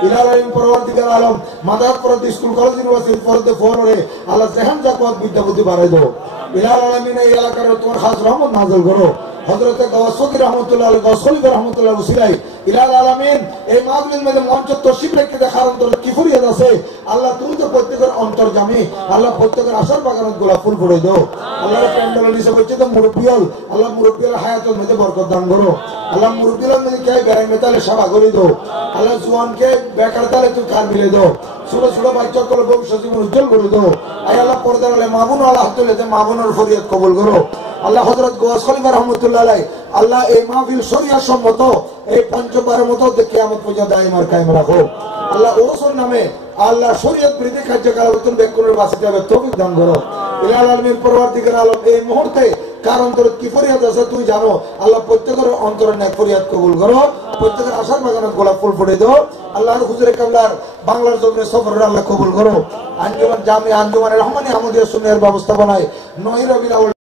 ইলালাম পরবর্তীকাল আলম মাদার পরদ স্কুল কলেজ ইউনিভার্সিটি পরদে ফোরে আল্লাহ জেহান জাকত বিদ্যা বুদ্ধি বাড়াই দাও ইলাল আলামিন এই এলাকার তোমার খাস রহমত নাযিল করো হযরতে গাওসুদ্দিন রাহমাতুল্লাহ আলাইহি গাওসুলি রাহমাতুল্লাহ উসিলাই ইলাল আলামিন এই মাহফিলের মধ্যে মঞ্চ তশরিফ রেখে দেখার অন্তর কি ফরিয়াদ আছে আল্লাহ তুমি তো প্রত্যেকের অন্তর্জামী আল্লাহ প্রত্যেকের আশার বাগানত গোলাপ ফুল ফুটে দাও আল্লাহর প্যান্ডেলের নিচে বলছে তো মুরব্বিয়াল আল্লাহ মুরব্বিয়াল হায়াতের মধ্যে বরকত দান করো আল্লাহ মুরব্বিয়াল মধ্যে কে বেড়াই মেতালে সেবা করে দাও আল্লাহ জুয়ানকে বেকার তালে তুই কার মিলে দাও ছোট ছোট বাচ্চা করে ভবিষ্যৎ জীবন উজ্জ্বল করে দাও আয় আল্লাহ পর্দার আলে মামুন আল্লাহ তুলে মামুনের ফরিয়াদ কবুল করো আল্লাহ হযরত গওস খলিফা রাহমাতুল্লাহ আলাইহি আল্লাহ এই মাহফিল শরিয়া সম্মত এই পঞ্চবারের মতো কিয়ামত পর্যন্ত দায়ম আর কায়েম রাখো আল্লাহ ওরসুল নামে আল্লাহ শরীয়ত বিরোধী কার্যকলাপ বেকুনের বাঁচাতে হবে তৌফিক দান করো ইলাল আলামিন পরবর্তীকার আলম এই মুহূর্তে কার অন্তরে কি ফরিয়াদ আছে তুই জানো আল্লাহ প্রত্যেকের অন্তরে নেক ফরিয়াদ কবুল করো প্রত্যেকের আশার বাগানে গোলাপ ফুল ফুটে দাও আল্লাহর হুজুরে কামলার বাংলার জমিনে সফরের আল্লাহ কবুল করো আঞ্জুমান জামি আঞ্জুমানের রহমানি আহমদিয়া সুন্নাহর ব্যবস্থাপনায় 9 রবিউল আউয়াল